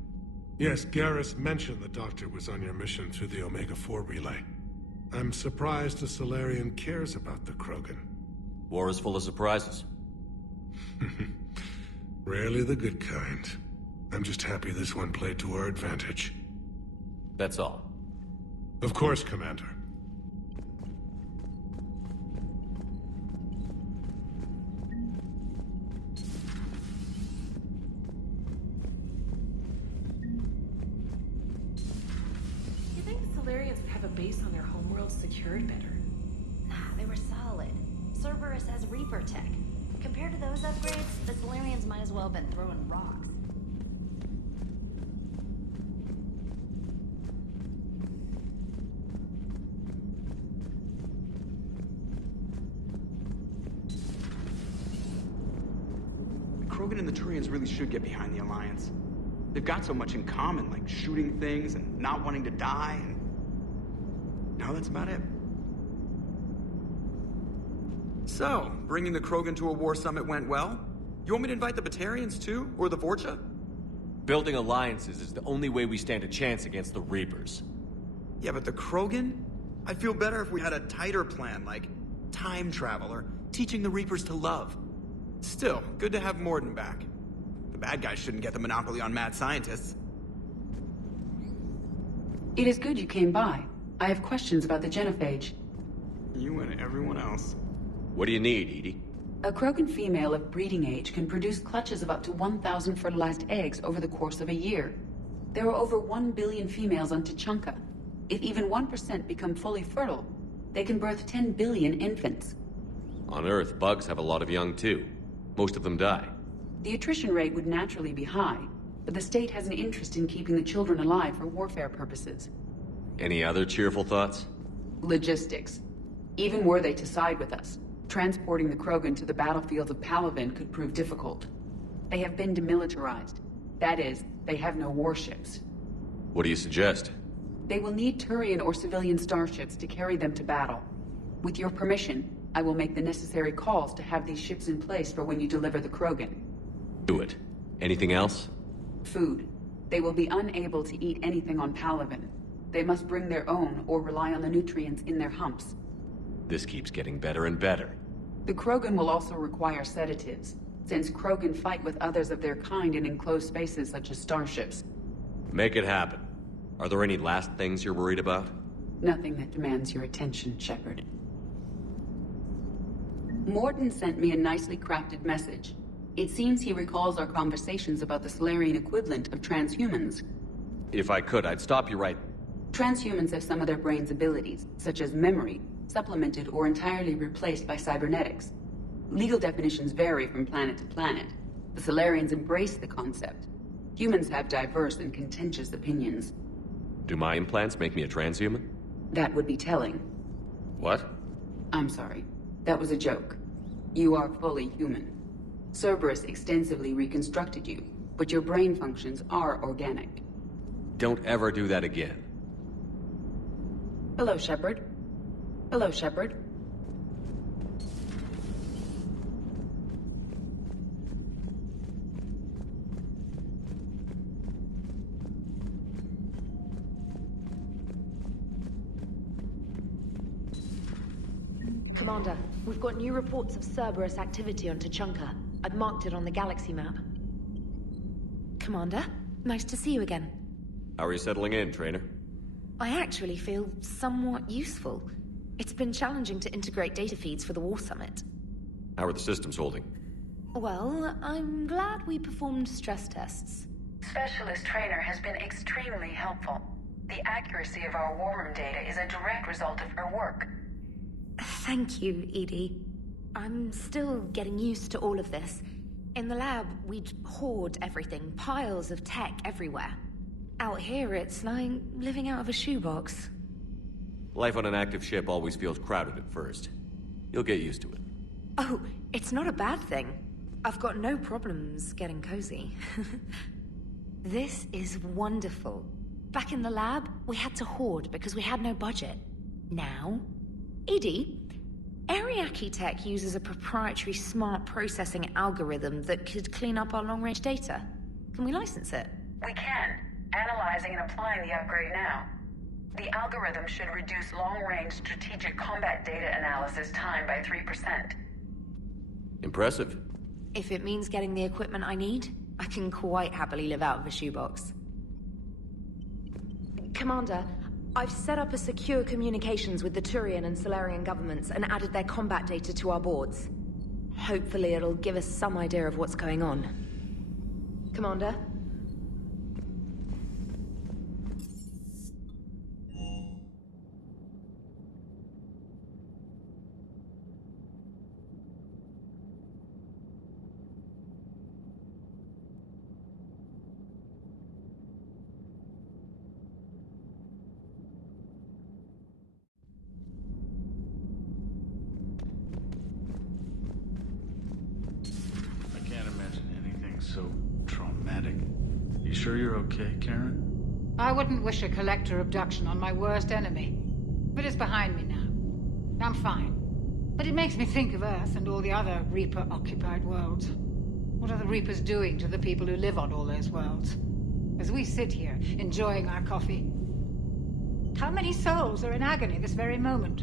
Yes, Garrus mentioned the Doctor was on your mission through the Omega-4 relay. I'm surprised the Solarian cares about the Krogan. War is full of surprises. Rarely the good kind. I'm just happy this one played to our advantage. That's all. Of course, Commander. You think the Solarians would have a base on their homeworld secured better? Nah, they were solid. Cerberus has Reaper tech. Compared to those upgrades, the Solarians might as well have been throwing rocks. Krogan and the Turians really should get behind the Alliance. They've got so much in common, like shooting things and not wanting to die, and now that's about it. So, bringing the Krogan to a war summit went well? You want me to invite the Batarians too? Or the Vorcha? Building alliances is the only way we stand a chance against the Reapers. Yeah, but the Krogan? I'd feel better if we had a tighter plan, like time travel or teaching the Reapers to love. Still, good to have Morden back. The bad guys shouldn't get the monopoly on mad scientists. It is good you came by. I have questions about the genophage. You and everyone else. What do you need, Edie? A Krogan female of breeding age can produce clutches of up to 1,000 fertilized eggs over the course of a year. There are over 1 billion females on Tuchanka. If even 1% become fully fertile, they can birth 10 billion infants. On Earth, bugs have a lot of young too. Most of them die. The attrition rate would naturally be high, but the state has an interest in keeping the children alive for warfare purposes. Any other cheerful thoughts? Logistics. Even were they to side with us, transporting the Krogan to the battlefields of Palaven could prove difficult. They have been demilitarized. That is, they have no warships. What do you suggest? They will need Turian or civilian starships to carry them to battle. With your permission, I will make the necessary calls to have these ships in place for when you deliver the Krogan. Do it. Anything else? Food. They will be unable to eat anything on Palaven. They must bring their own or rely on the nutrients in their humps. This keeps getting better and better. The Krogan will also require sedatives, since Krogan fight with others of their kind in enclosed spaces such as starships. Make it happen. Are there any last things you're worried about? Nothing that demands your attention, Shepard. Morden sent me a nicely crafted message. It seems he recalls our conversations about the Solarian equivalent of transhumans. If I could, I'd stop you right... Transhumans have some of their brain's abilities, such as memory, supplemented or entirely replaced by cybernetics. Legal definitions vary from planet to planet. The Solarians embrace the concept. Humans have diverse and contentious opinions. Do my implants make me a transhuman? That would be telling. What? I'm sorry. That was a joke. You are fully human. Cerberus extensively reconstructed you, but your brain functions are organic. Don't ever do that again. Hello, Shepard. Hello, Shepard. Commander, we've got new reports of Cerberus activity on Tuchanka. I've marked it on the galaxy map. Commander, nice to see you again. How are you settling in, Trainer? I actually feel somewhat useful. It's been challenging to integrate data feeds for the War Summit. How are the systems holding? Well, I'm glad we performed stress tests. Specialist Trainer has been extremely helpful. The accuracy of our war room data is a direct result of her work. Thank you, Edie. I'm still getting used to all of this. In the lab, we'd hoard everything, piles of tech everywhere. Out here, it's like living out of a shoebox. Life on an active ship always feels crowded at first. You'll get used to it. Oh, it's not a bad thing. I've got no problems getting cozy. This is wonderful. Back in the lab, we had to hoard because we had no budget. Now, Edie, Ariake Tech uses a proprietary smart processing algorithm that could clean up our long-range data. Can we license it? We can. Analyzing and applying the upgrade now. The algorithm should reduce long-range strategic combat data analysis time by 3%. Impressive. If it means getting the equipment I need, I can quite happily live out of a shoebox. Commander, I've set up a secure communications with the Turian and Solarian governments and added their combat data to our boards. Hopefully it'll give us some idea of what's going on. Commander? So traumatic. You sure you're okay, Karen? I wouldn't wish a collector abduction on my worst enemy. But it's behind me now. I'm fine. But it makes me think of Earth and all the other Reaper-occupied worlds. What are the Reapers doing to the people who live on all those worlds? As we sit here, enjoying our coffee. How many souls are in agony this very moment?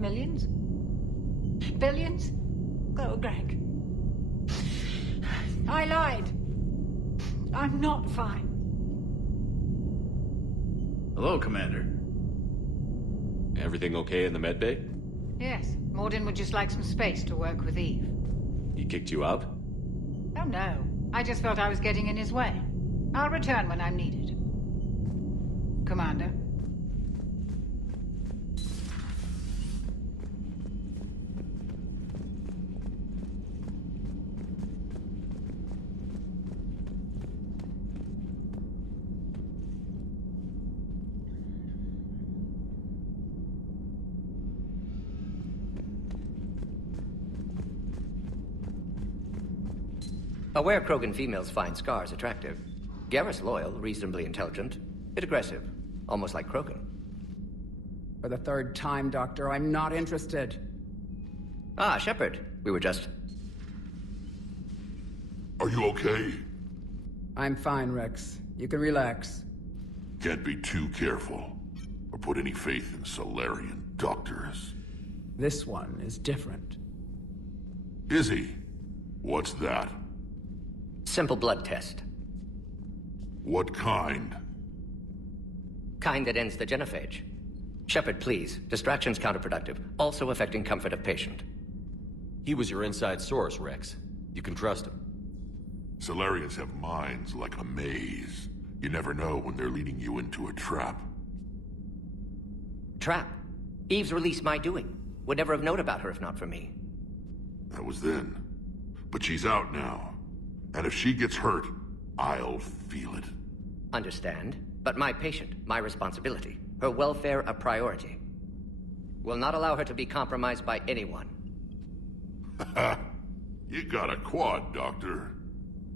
Millions? Billions? Oh, Greg. I lied. I'm not fine. Hello, Commander. Everything okay in the medbay? Yes, Mordin would just like some space to work with Eve. He kicked you out? Oh no, I just felt I was getting in his way. I'll return when I'm needed. Commander. Aware Krogan females find scars attractive. Garrus loyal, reasonably intelligent, bit aggressive, almost like Krogan. For the third time, Doctor, I'm not interested. Ah, Shepard. We were just... Are you okay? I'm fine, Rex. You can relax. Can't be too careful, or put any faith in Solarian doctors. This one is different. Is he? What's that? Simple blood test. What kind? Kind that ends the genophage. Shepard, please. Distraction's counterproductive, also affecting comfort of patient. He was your inside source, Rex. You can trust him. Solarians have minds like a maze. You never know when they're leading you into a trap. Trap? Eve's release my doing. Would never have known about her if not for me. That was then. But she's out now. And if she gets hurt, I'll feel it. Understand. But my patient, my responsibility. Her welfare a priority. Will not allow her to be compromised by anyone. You got a quad, Doctor.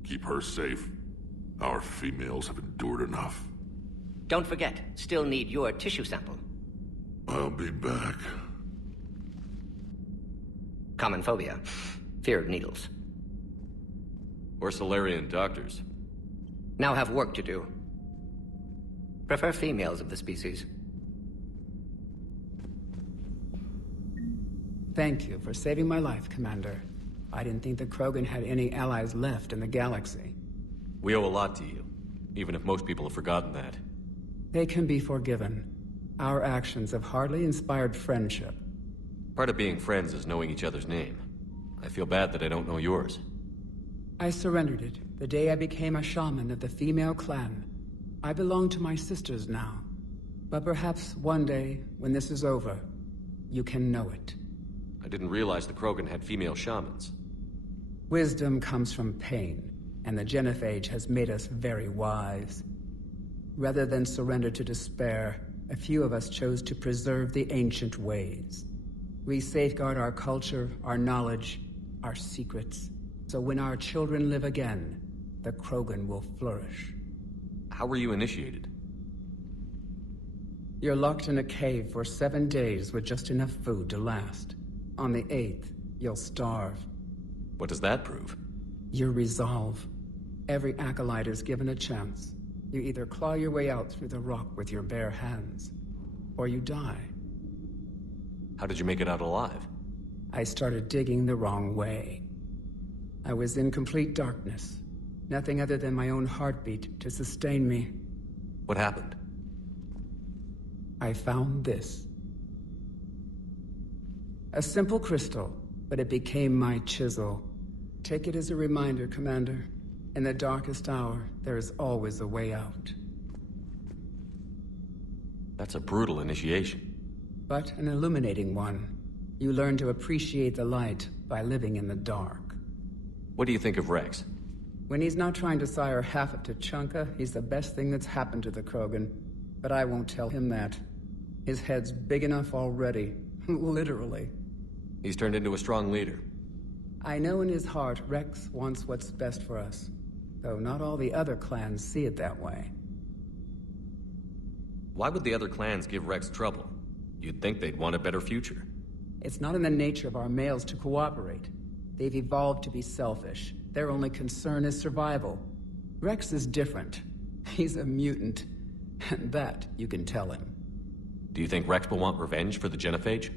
Keep her safe. Our females have endured enough. Don't forget, still need your tissue sample. I'll be back. Common phobia. Fear of needles. Or Solarian doctors. Now have work to do. Prefer females of the species. Thank you for saving my life, Commander. I didn't think the Krogan had any allies left in the galaxy. We owe a lot to you, even if most people have forgotten that. They can be forgiven. Our actions have hardly inspired friendship. Part of being friends is knowing each other's name. I feel bad that I don't know yours. I surrendered it the day I became a shaman of the female clan. I belong to my sisters now. But perhaps one day, when this is over, you can know it. I didn't realize the Krogan had female shamans. Wisdom comes from pain, and the Genophage has made us very wise. Rather than surrender to despair, a few of us chose to preserve the ancient ways. We safeguard our culture, our knowledge, our secrets. So when our children live again, the Krogan will flourish. How were you initiated? You're locked in a cave for 7 days with just enough food to last. On the 8th, you'll starve. What does that prove? Your resolve. Every acolyte is given a chance. You either claw your way out through the rock with your bare hands, or you die. How did you make it out alive? I started digging the wrong way. I was in complete darkness. Nothing other than my own heartbeat to sustain me. What happened? I found this. A simple crystal, but it became my chisel. Take it as a reminder, Commander. In the darkest hour, there is always a way out. That's a brutal initiation. But an illuminating one. You learn to appreciate the light by living in the dark. What do you think of Rex? When he's not trying to sire half of Tuchanka, he's the best thing that's happened to the Krogan. But I won't tell him that. His head's big enough already. Literally. He's turned into a strong leader. I know in his heart Rex wants what's best for us. Though not all the other clans see it that way. Why would the other clans give Rex trouble? You'd think they'd want a better future. It's not in the nature of our males to cooperate. They've evolved to be selfish. Their only concern is survival. Rex is different. He's a mutant. And that you can tell him. Do you think Rex will want revenge for the Genophage?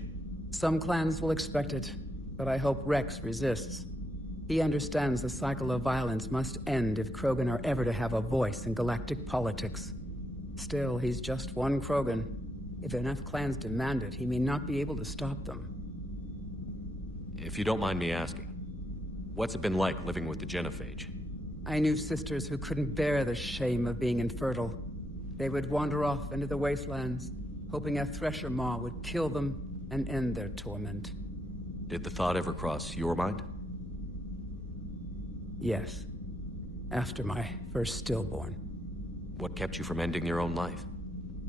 Some clans will expect it, but I hope Rex resists. He understands the cycle of violence must end if Krogan are ever to have a voice in galactic politics. Still, he's just one Krogan. If enough clans demand it, he may not be able to stop them. If you don't mind me asking, what's it been like living with the Genophage? I knew sisters who couldn't bear the shame of being infertile. They would wander off into the wastelands, hoping a thresher maw would kill them and end their torment. Did the thought ever cross your mind? Yes. After my first stillborn. What kept you from ending your own life?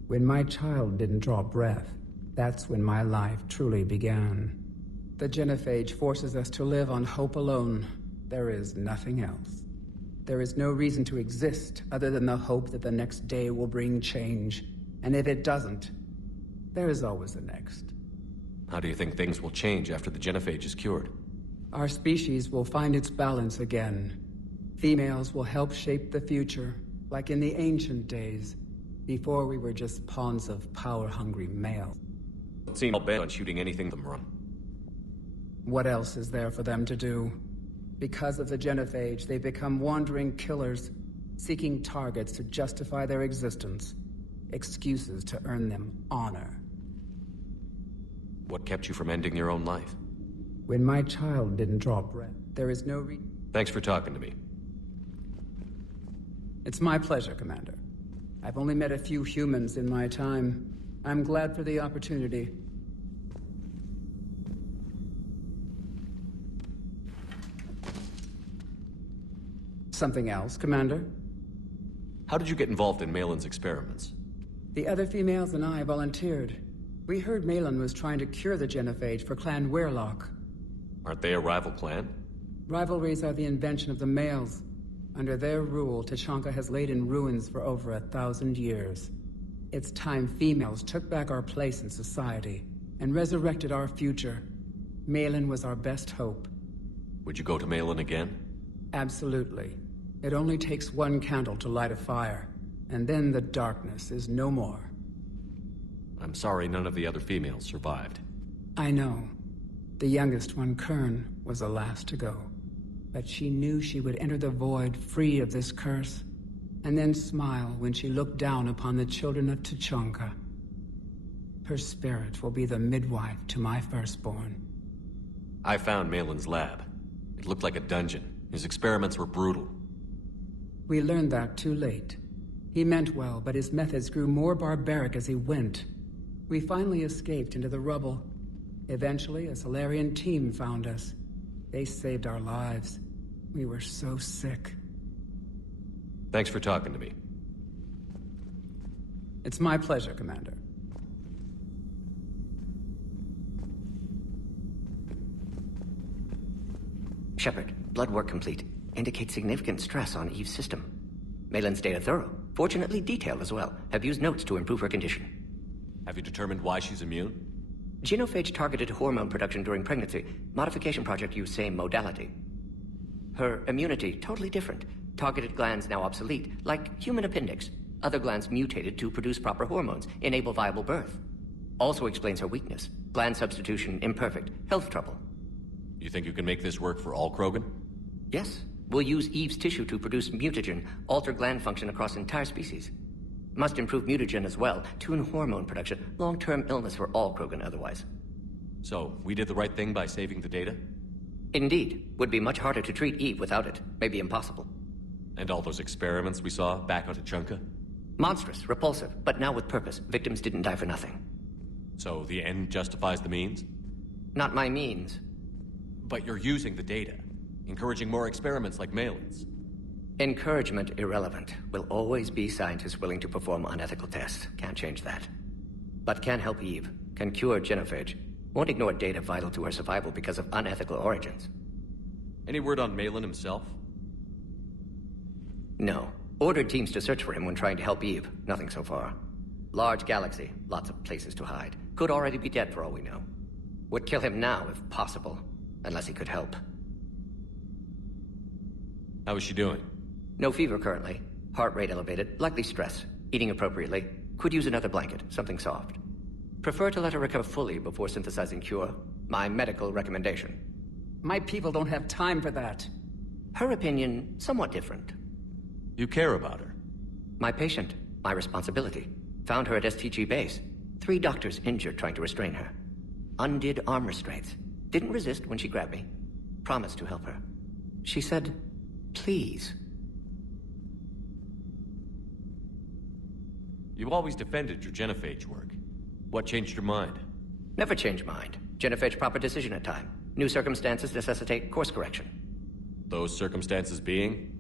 When my child didn't draw breath, that's when my life truly began. The Genophage forces us to live on hope alone. There is nothing else. There is no reason to exist other than the hope that the next day will bring change. And if it doesn't, there is always the next. How do you think things will change after the Genophage is cured? Our species will find its balance again. Females will help shape the future, like in the ancient days, before we were just pawns of power-hungry males. It seemed all bent on shooting anything them run. What else is there for them to do? Because of the Genophage, they've become wandering killers, seeking targets to justify their existence. Excuses to earn them honor. What kept you from ending your own life? When my child didn't draw breath, there is no Thanks for talking to me. It's my pleasure, Commander. I've only met a few humans in my time. I'm glad for the opportunity. Something else, Commander? How did you get involved in Malin's experiments? The other females and I volunteered. We heard Malin was trying to cure the Genophage for Clan Weirlock. Aren't they a rival clan? Rivalries are the invention of the males. Under their rule, Tuchanka has laid in ruins for over 1,000 years. It's time females took back our place in society and resurrected our future. Malin was our best hope. Would you go to Malin again? Absolutely. It only takes one candle to light a fire, and then the darkness is no more. I'm sorry none of the other females survived. I know. The youngest one, Kern, was the last to go. But she knew she would enter the void free of this curse, and then smile when she looked down upon the children of Tuchanka. Her spirit will be the midwife to my firstborn. I found Malin's lab. It looked like a dungeon. His experiments were brutal. We learned that too late. He meant well, but his methods grew more barbaric as he went. We finally escaped into the rubble. Eventually, a Salarian team found us. They saved our lives. We were so sick. Thanks for talking to me. It's my pleasure, Commander. Shepard, blood work complete. Indicates significant stress on Eve's system. Malin's data thorough. Fortunately detailed as well. Have used notes to improve her condition. Have you determined why she's immune? Genophage targeted hormone production during pregnancy. Modification project used same modality. Her immunity, totally different. Targeted glands now obsolete, like human appendix. Other glands mutated to produce proper hormones, enable viable birth. Also explains her weakness. Gland substitution imperfect. Health trouble. You think you can make this work for all Krogan? Yes. We'll use Eve's tissue to produce mutagen, alter gland function across entire species. Must improve mutagen as well, tune hormone production, long-term illness for all Krogan otherwise. So, we did the right thing by saving the data? Indeed. Would be much harder to treat Eve without it. Maybe impossible. And all those experiments we saw back on Tuchanka? Monstrous, repulsive, but now with purpose. Victims didn't die for nothing. So the end justifies the means? Not my means. But you're using the data, encouraging more experiments like Malin's. Encouragement irrelevant. Will always be scientists willing to perform unethical tests. Can't change that. But can help Eve. Can cure genophage. Won't ignore data vital to her survival because of unethical origins. Any word on Malin himself? No. Ordered teams to search for him when trying to help Eve. Nothing so far. Large galaxy. Lots of places to hide. Could already be dead for all we know. Would kill him now if possible. Unless he could help. How is she doing? No fever currently. Heart rate elevated. Likely stress. Eating appropriately. Could use another blanket. Something soft. Prefer to let her recover fully before synthesizing cure. My medical recommendation. My people don't have time for that. Her opinion, somewhat different. You care about her? My patient. My responsibility. Found her at STG base. 3 doctors injured trying to restrain her. Undid arm restraints. Didn't resist when she grabbed me. Promised to help her. She said, please. You've always defended your genophage work. What changed your mind? Never change mind. Genophage proper decision at time. New circumstances necessitate course correction. Those circumstances being?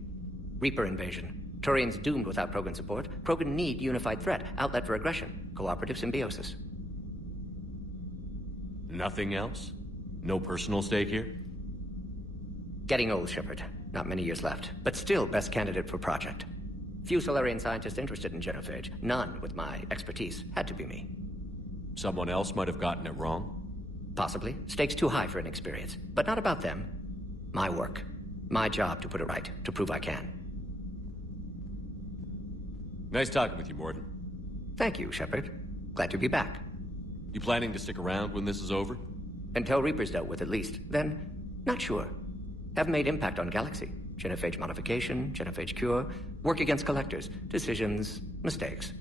Reaper invasion. Turian's doomed without Krogan support. Krogan need unified threat, outlet for aggression, cooperative symbiosis. Nothing else? No personal stake here? Getting old, Shepard. Not many years left, but still best candidate for project. Few Solarian scientists interested in genophage. None with my expertise. Had to be me. Someone else might have gotten it wrong? Possibly. Stakes too high for inexperience. But not about them. My work. My job to put it right. To prove I can. Nice talking with you, Mordin. Thank you, Shepard. Glad to be back. You planning to stick around when this is over? Until Reaper's dealt with, at least. Then, not sure. Have made impact on Galaxy. Genophage modification, genophage cure, work against collectors, decisions, mistakes.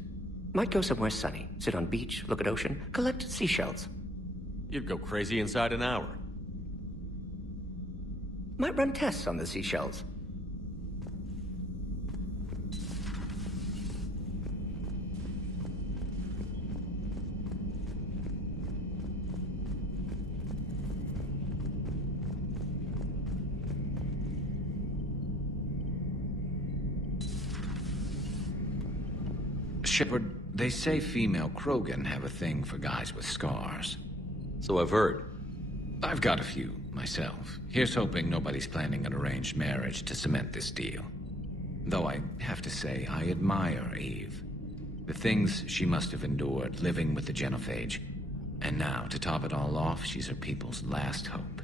Might go somewhere sunny, sit on beach, look at ocean, collect seashells. You'd go crazy inside an hour. Might run tests on the seashells. Shepard, they say female Krogan have a thing for guys with scars. So I've heard. I've got a few, myself. Here's hoping nobody's planning an arranged marriage to cement this deal. Though I have to say, I admire Eve. The things she must have endured, living with the Genophage. And now, to top it all off, she's her people's last hope.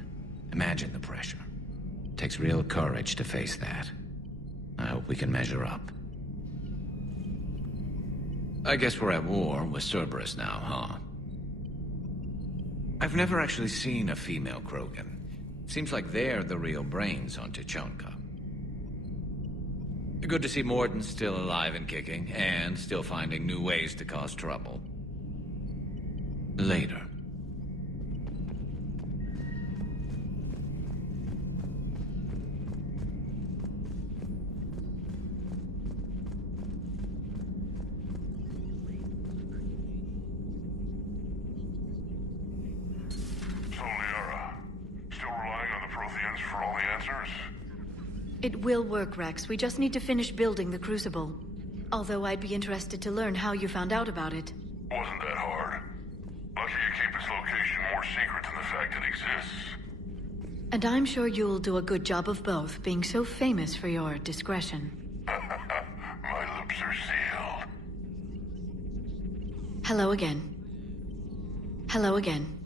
Imagine the pressure. Takes real courage to face that. I hope we can measure up. I guess we're at war with Cerberus now, huh? I've never actually seen a female Krogan. Seems like they're the real brains on Tuchanka. Good to see Morden's still alive and kicking, and still finding new ways to cause trouble. Later. It will work, Rex. We just need to finish building the Crucible. Although I'd be interested to learn how you found out about it. Wasn't that hard. Lucky you keep its location more secret than the fact it exists. And I'm sure you'll do a good job of both, being so famous for your discretion. My lips are sealed. Hello again. Hello again.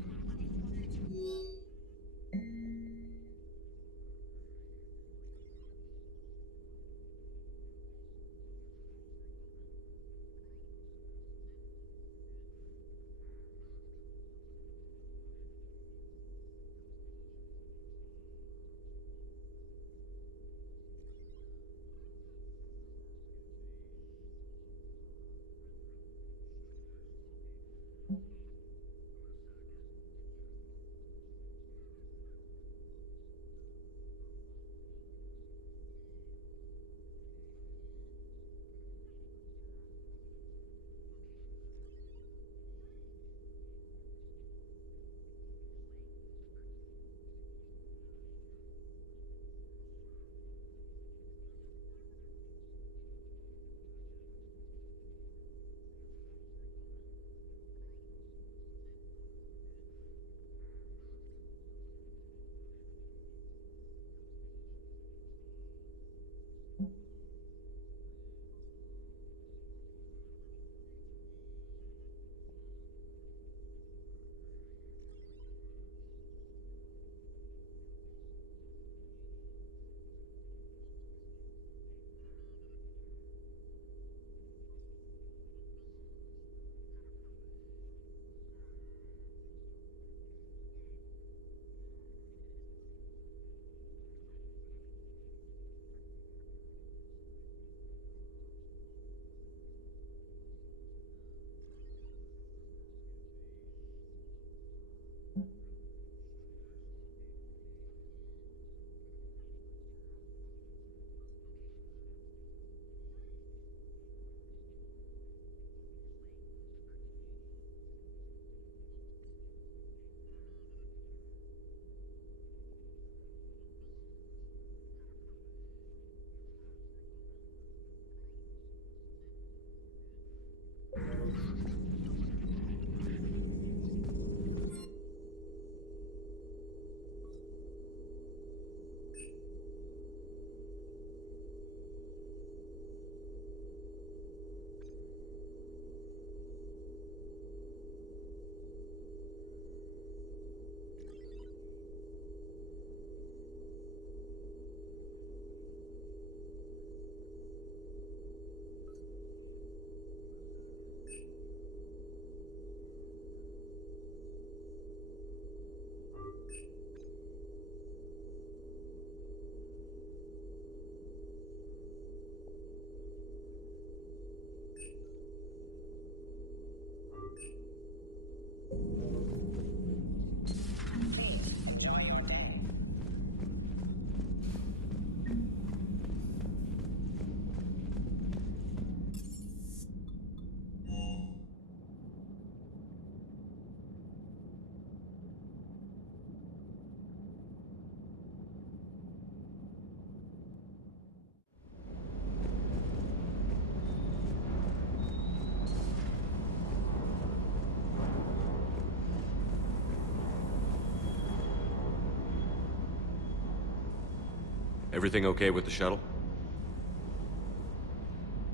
Everything okay with the shuttle?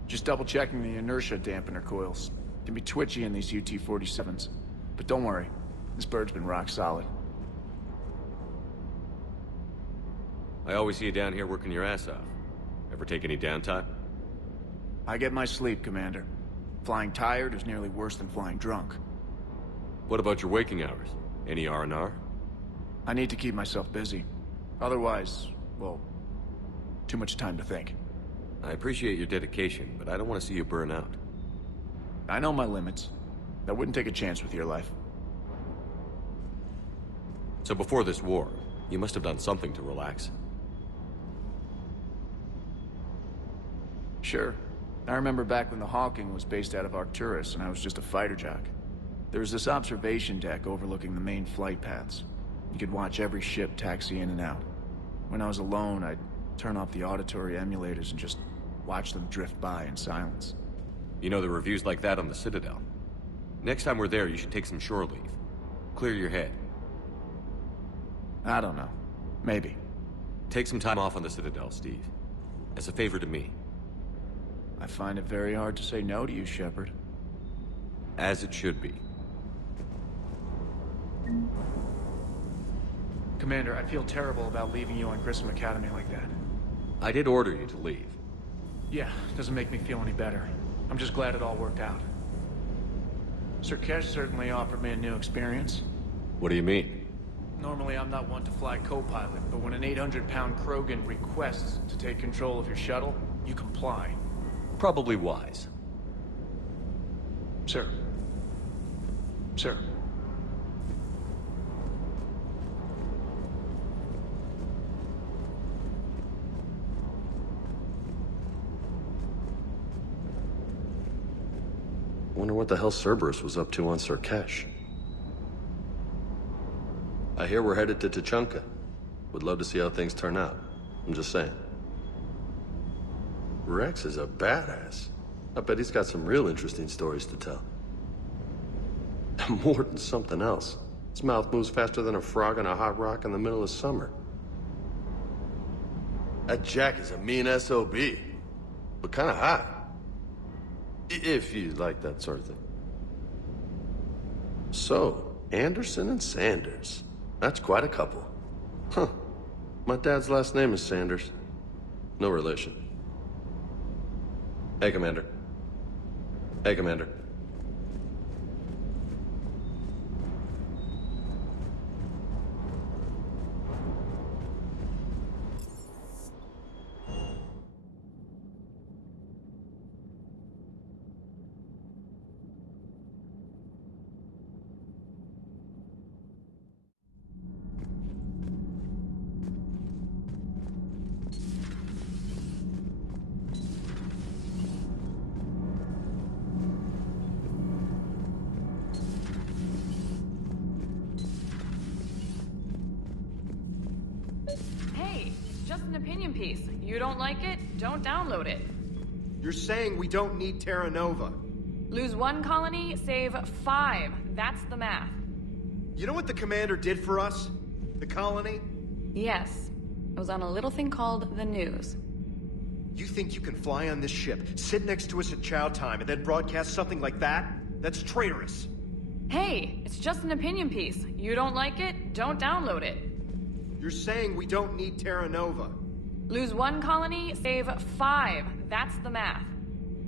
Just double-checking the inertia dampener coils. Can be twitchy in these UT-47s. But don't worry, this bird's been rock solid. I always see you down here working your ass off. Ever take any downtime? I get my sleep, Commander. Flying tired is nearly worse than flying drunk. What about your waking hours? Any R&R? I need to keep myself busy. Otherwise, well, too much time to think. I appreciate your dedication, but I don't want to see you burn out. I know my limits. I wouldn't take a chance with your life. So before this war, you must have done something to relax. Sure. I remember back when the Hawking was based out of Arcturus and I was just a fighter jock. There was this observation deck overlooking the main flight paths. You could watch every ship taxi in and out. When I was alone, I'd turn off the auditory emulators and just watch them drift by in silence. You know, the reviews like that on the Citadel. Next time we're there, you should take some shore leave. Clear your head. I don't know. Maybe. Take some time off on the Citadel, Steve. As a favor to me. I find it very hard to say no to you, Shepard. As it should be. Commander, I feel terrible about leaving you on Grissom Academy like that. I did order you to leave. Yeah, doesn't make me feel any better. I'm just glad it all worked out. Sur'Kesh certainly offered me a new experience. What do you mean? Normally I'm not one to fly co-pilot, but when an 800-pound Krogan requests to take control of your shuttle, you comply. Probably wise. Sir. Sir. Wonder what the hell Cerberus was up to on Sur'Kesh. I hear we're headed to Tuchanka. Would love to see how things turn out. I'm just saying. Rex is a badass. I bet he's got some real interesting stories to tell. More than something else. His mouth moves faster than a frog on a hot rock in the middle of summer. That Jack is a mean SOB. But kinda hot. If you like that sort of thing. So, Anderson and Sanders. That's quite a couple. Huh. My dad's last name is Sanders. No relation. Hey, Commander. Hey, Commander. Opinion piece. You don't like it? Don't download it. You're saying we don't need Terra Nova. Lose 1 colony, save 5. That's the math. You know what the commander did for us? The colony? Yes. It was on a little thing called the news. You think you can fly on this ship, sit next to us at chow time, and then broadcast something like that? That's traitorous. Hey, it's just an opinion piece. You don't like it? Don't download it. You're saying we don't need Terra Nova. Lose 1 colony, save 5. That's the math.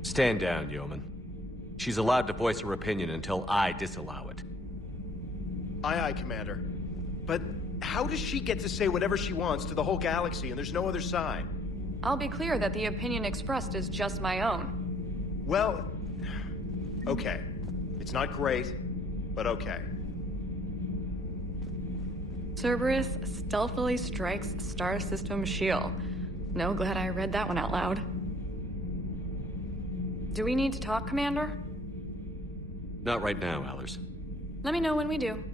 Stand down, yeoman. She's allowed to voice her opinion until I disallow it. Aye, aye, Commander. But how does she get to say whatever she wants to the whole galaxy and there's no other side? I'll be clear that the opinion expressed is just my own. Well, okay. It's not great, but okay. Cerberus stealthily strikes Star System shield. No, glad I read that one out loud. Do we need to talk, Commander? Not right now, Allers. Let me know when we do.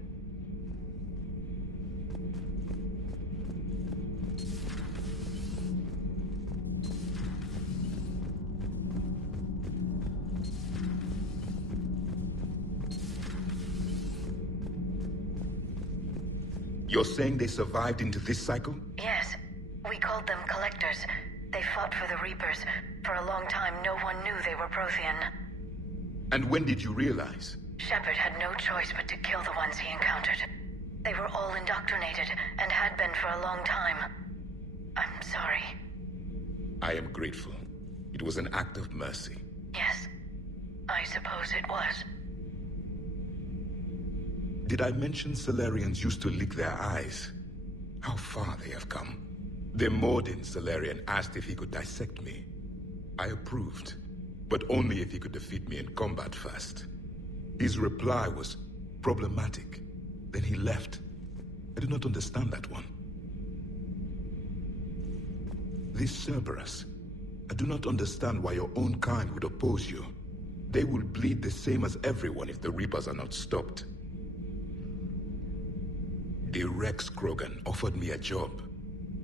You're saying they survived into this cycle? Yes. We called them collectors. They fought for the Reapers. For a long time, no one knew they were Prothean. And when did you realize? Shepard had no choice but to kill the ones he encountered. They were all indoctrinated, and had been for a long time. I'm sorry. I am grateful. It was an act of mercy. Yes, I suppose it was. Did I mention Salarians used to lick their eyes? How far they have come. The Mordin Salarian asked if he could dissect me. I approved, but only if he could defeat me in combat first. His reply was problematic. Then he left. I do not understand that one. This Cerberus, I do not understand why your own kind would oppose you. They will bleed the same as everyone if the Reapers are not stopped. The Rex Krogan offered me a job.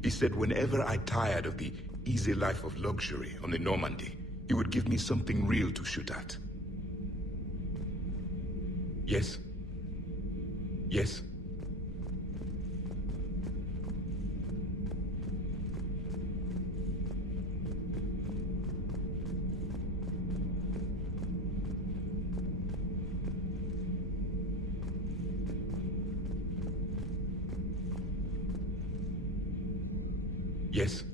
He said whenever I tired of the easy life of luxury on the Normandy, he would give me something real to shoot at. Yes. Yes. Yes.